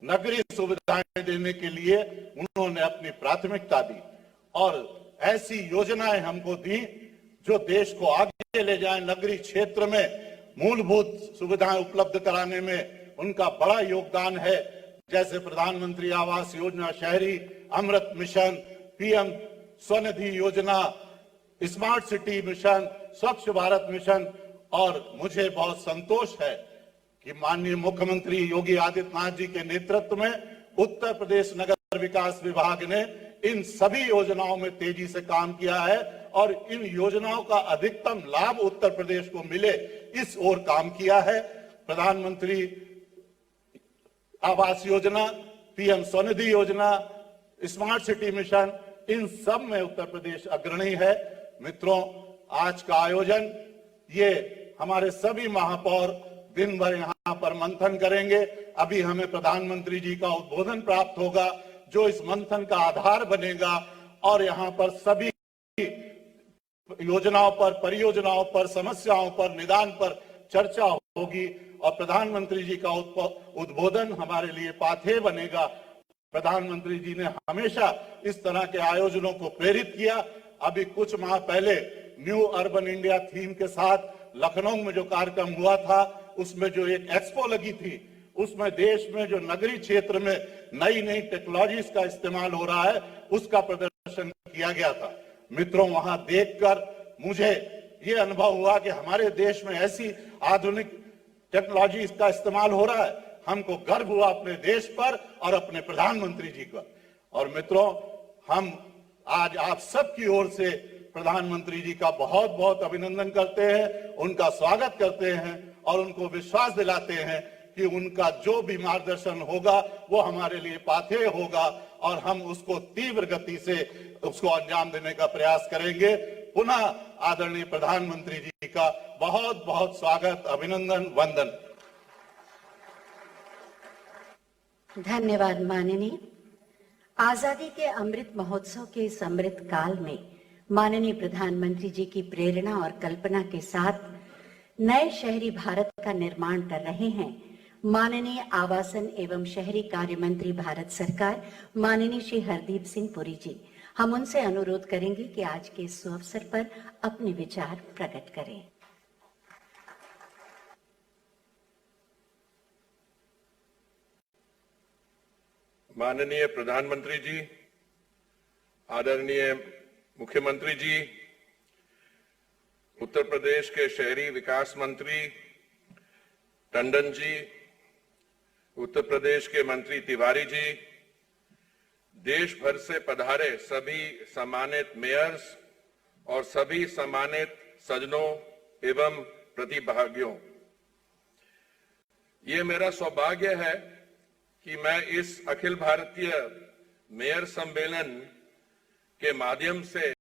नगरीय सुविधाएं देने के लिए उन्होंने अपनी प्राथमिकता दी और ऐसी योजनाएं हमको दी जो देश को आगे ले जाए। नगरीय क्षेत्र में मूलभूत सुविधाएं उपलब्ध कराने में उनका बड़ा योगदान है, जैसे प्रधानमंत्री आवास योजना शहरी, अमृत मिशन, पीएम स्वनिधि योजना, स्मार्ट सिटी मिशन, स्वच्छ भारत मिशन। और मुझे बहुत संतोष है कि माननीय मुख्यमंत्री योगी आदित्यनाथ जी के नेतृत्व में उत्तर प्रदेश नगर विकास विभाग ने इन सभी योजनाओं में तेजी से काम किया है और इन योजनाओं का अधिकतम लाभ उत्तर प्रदेश को मिले, इस ओर काम किया है। प्रधानमंत्री आवास योजना, पीएम स्वनिधि योजना, स्मार्ट सिटी मिशन, इन सब में उत्तर प्रदेश अग्रणी है। मित्रों, आज का आयोजन, ये हमारे सभी महापौर दिन भर यहाँ पर मंथन करेंगे। अभी हमें प्रधानमंत्री जी का उद्बोधन प्राप्त होगा जो इस मंथन का आधार बनेगा और यहाँ पर सभी योजनाओं पर, परियोजनाओं पर, समस्याओं पर, निदान पर चर्चा होगी और प्रधानमंत्री जी का उद्बोधन हमारे लिए पाथेय बनेगा। प्रधानमंत्री जी ने हमेशा इस तरह के आयोजनों को प्रेरित किया। अभी कुछ माह पहले न्यू अर्बन इंडिया थीम के साथ लखनऊ में जो कार्यक्रम हुआ था, उसमें जो एक एक्सपो लगी थी, उसमें देश में जो नगरीय क्षेत्र में नई नई टेक्नोलॉजीज का इस्तेमाल हो रहा है, उसका प्रदर्शन किया गया था। मित्रों, वहां देखकर मुझे ये अनुभव हुआ कि हमारे देश में ऐसी आधुनिक टेक्नोलॉजी का इस्तेमाल हो रहा है। हमको गर्व हुआ अपने देश पर और अपने प्रधानमंत्री जी पर। और मित्रों, हम आज आप सबकी ओर से प्रधानमंत्री जी का बहुत बहुत अभिनंदन करते हैं, उनका स्वागत करते हैं और उनको विश्वास दिलाते हैं कि उनका जो भी मार्गदर्शन होगा वो हमारे लिए पाथेय होगा और हम उसको तीव्र गति से उसको अंजाम देने का प्रयास करेंगे। पुनः आदरणीय प्रधानमंत्री जी का बहुत बहुत स्वागत, अभिनंदन, वंदन। धन्यवाद माननीय। आजादी के अमृत महोत्सव के इस अमृत काल में माननीय प्रधानमंत्री जी की प्रेरणा और कल्पना के साथ नए शहरी भारत का निर्माण कर रहे हैं माननीय आवासन एवं शहरी कार्य मंत्री भारत सरकार माननीय श्री हरदीप सिंह पुरी जी। हम उनसे अनुरोध करेंगे कि आज के इस अवसर पर अपने विचार प्रकट करें। माननीय प्रधानमंत्री जी, आदरणीय मुख्यमंत्री जी, उत्तर प्रदेश के शहरी विकास मंत्री टंडन जी, उत्तर प्रदेश के मंत्री तिवारी जी, देश भर से पधारे सभी सम्मानित मेयर्स और सभी सम्मानित सज्जनों एवं प्रतिभागियों, ये मेरा सौभाग्य है कि मैं इस अखिल भारतीय मेयर सम्मेलन के माध्यम से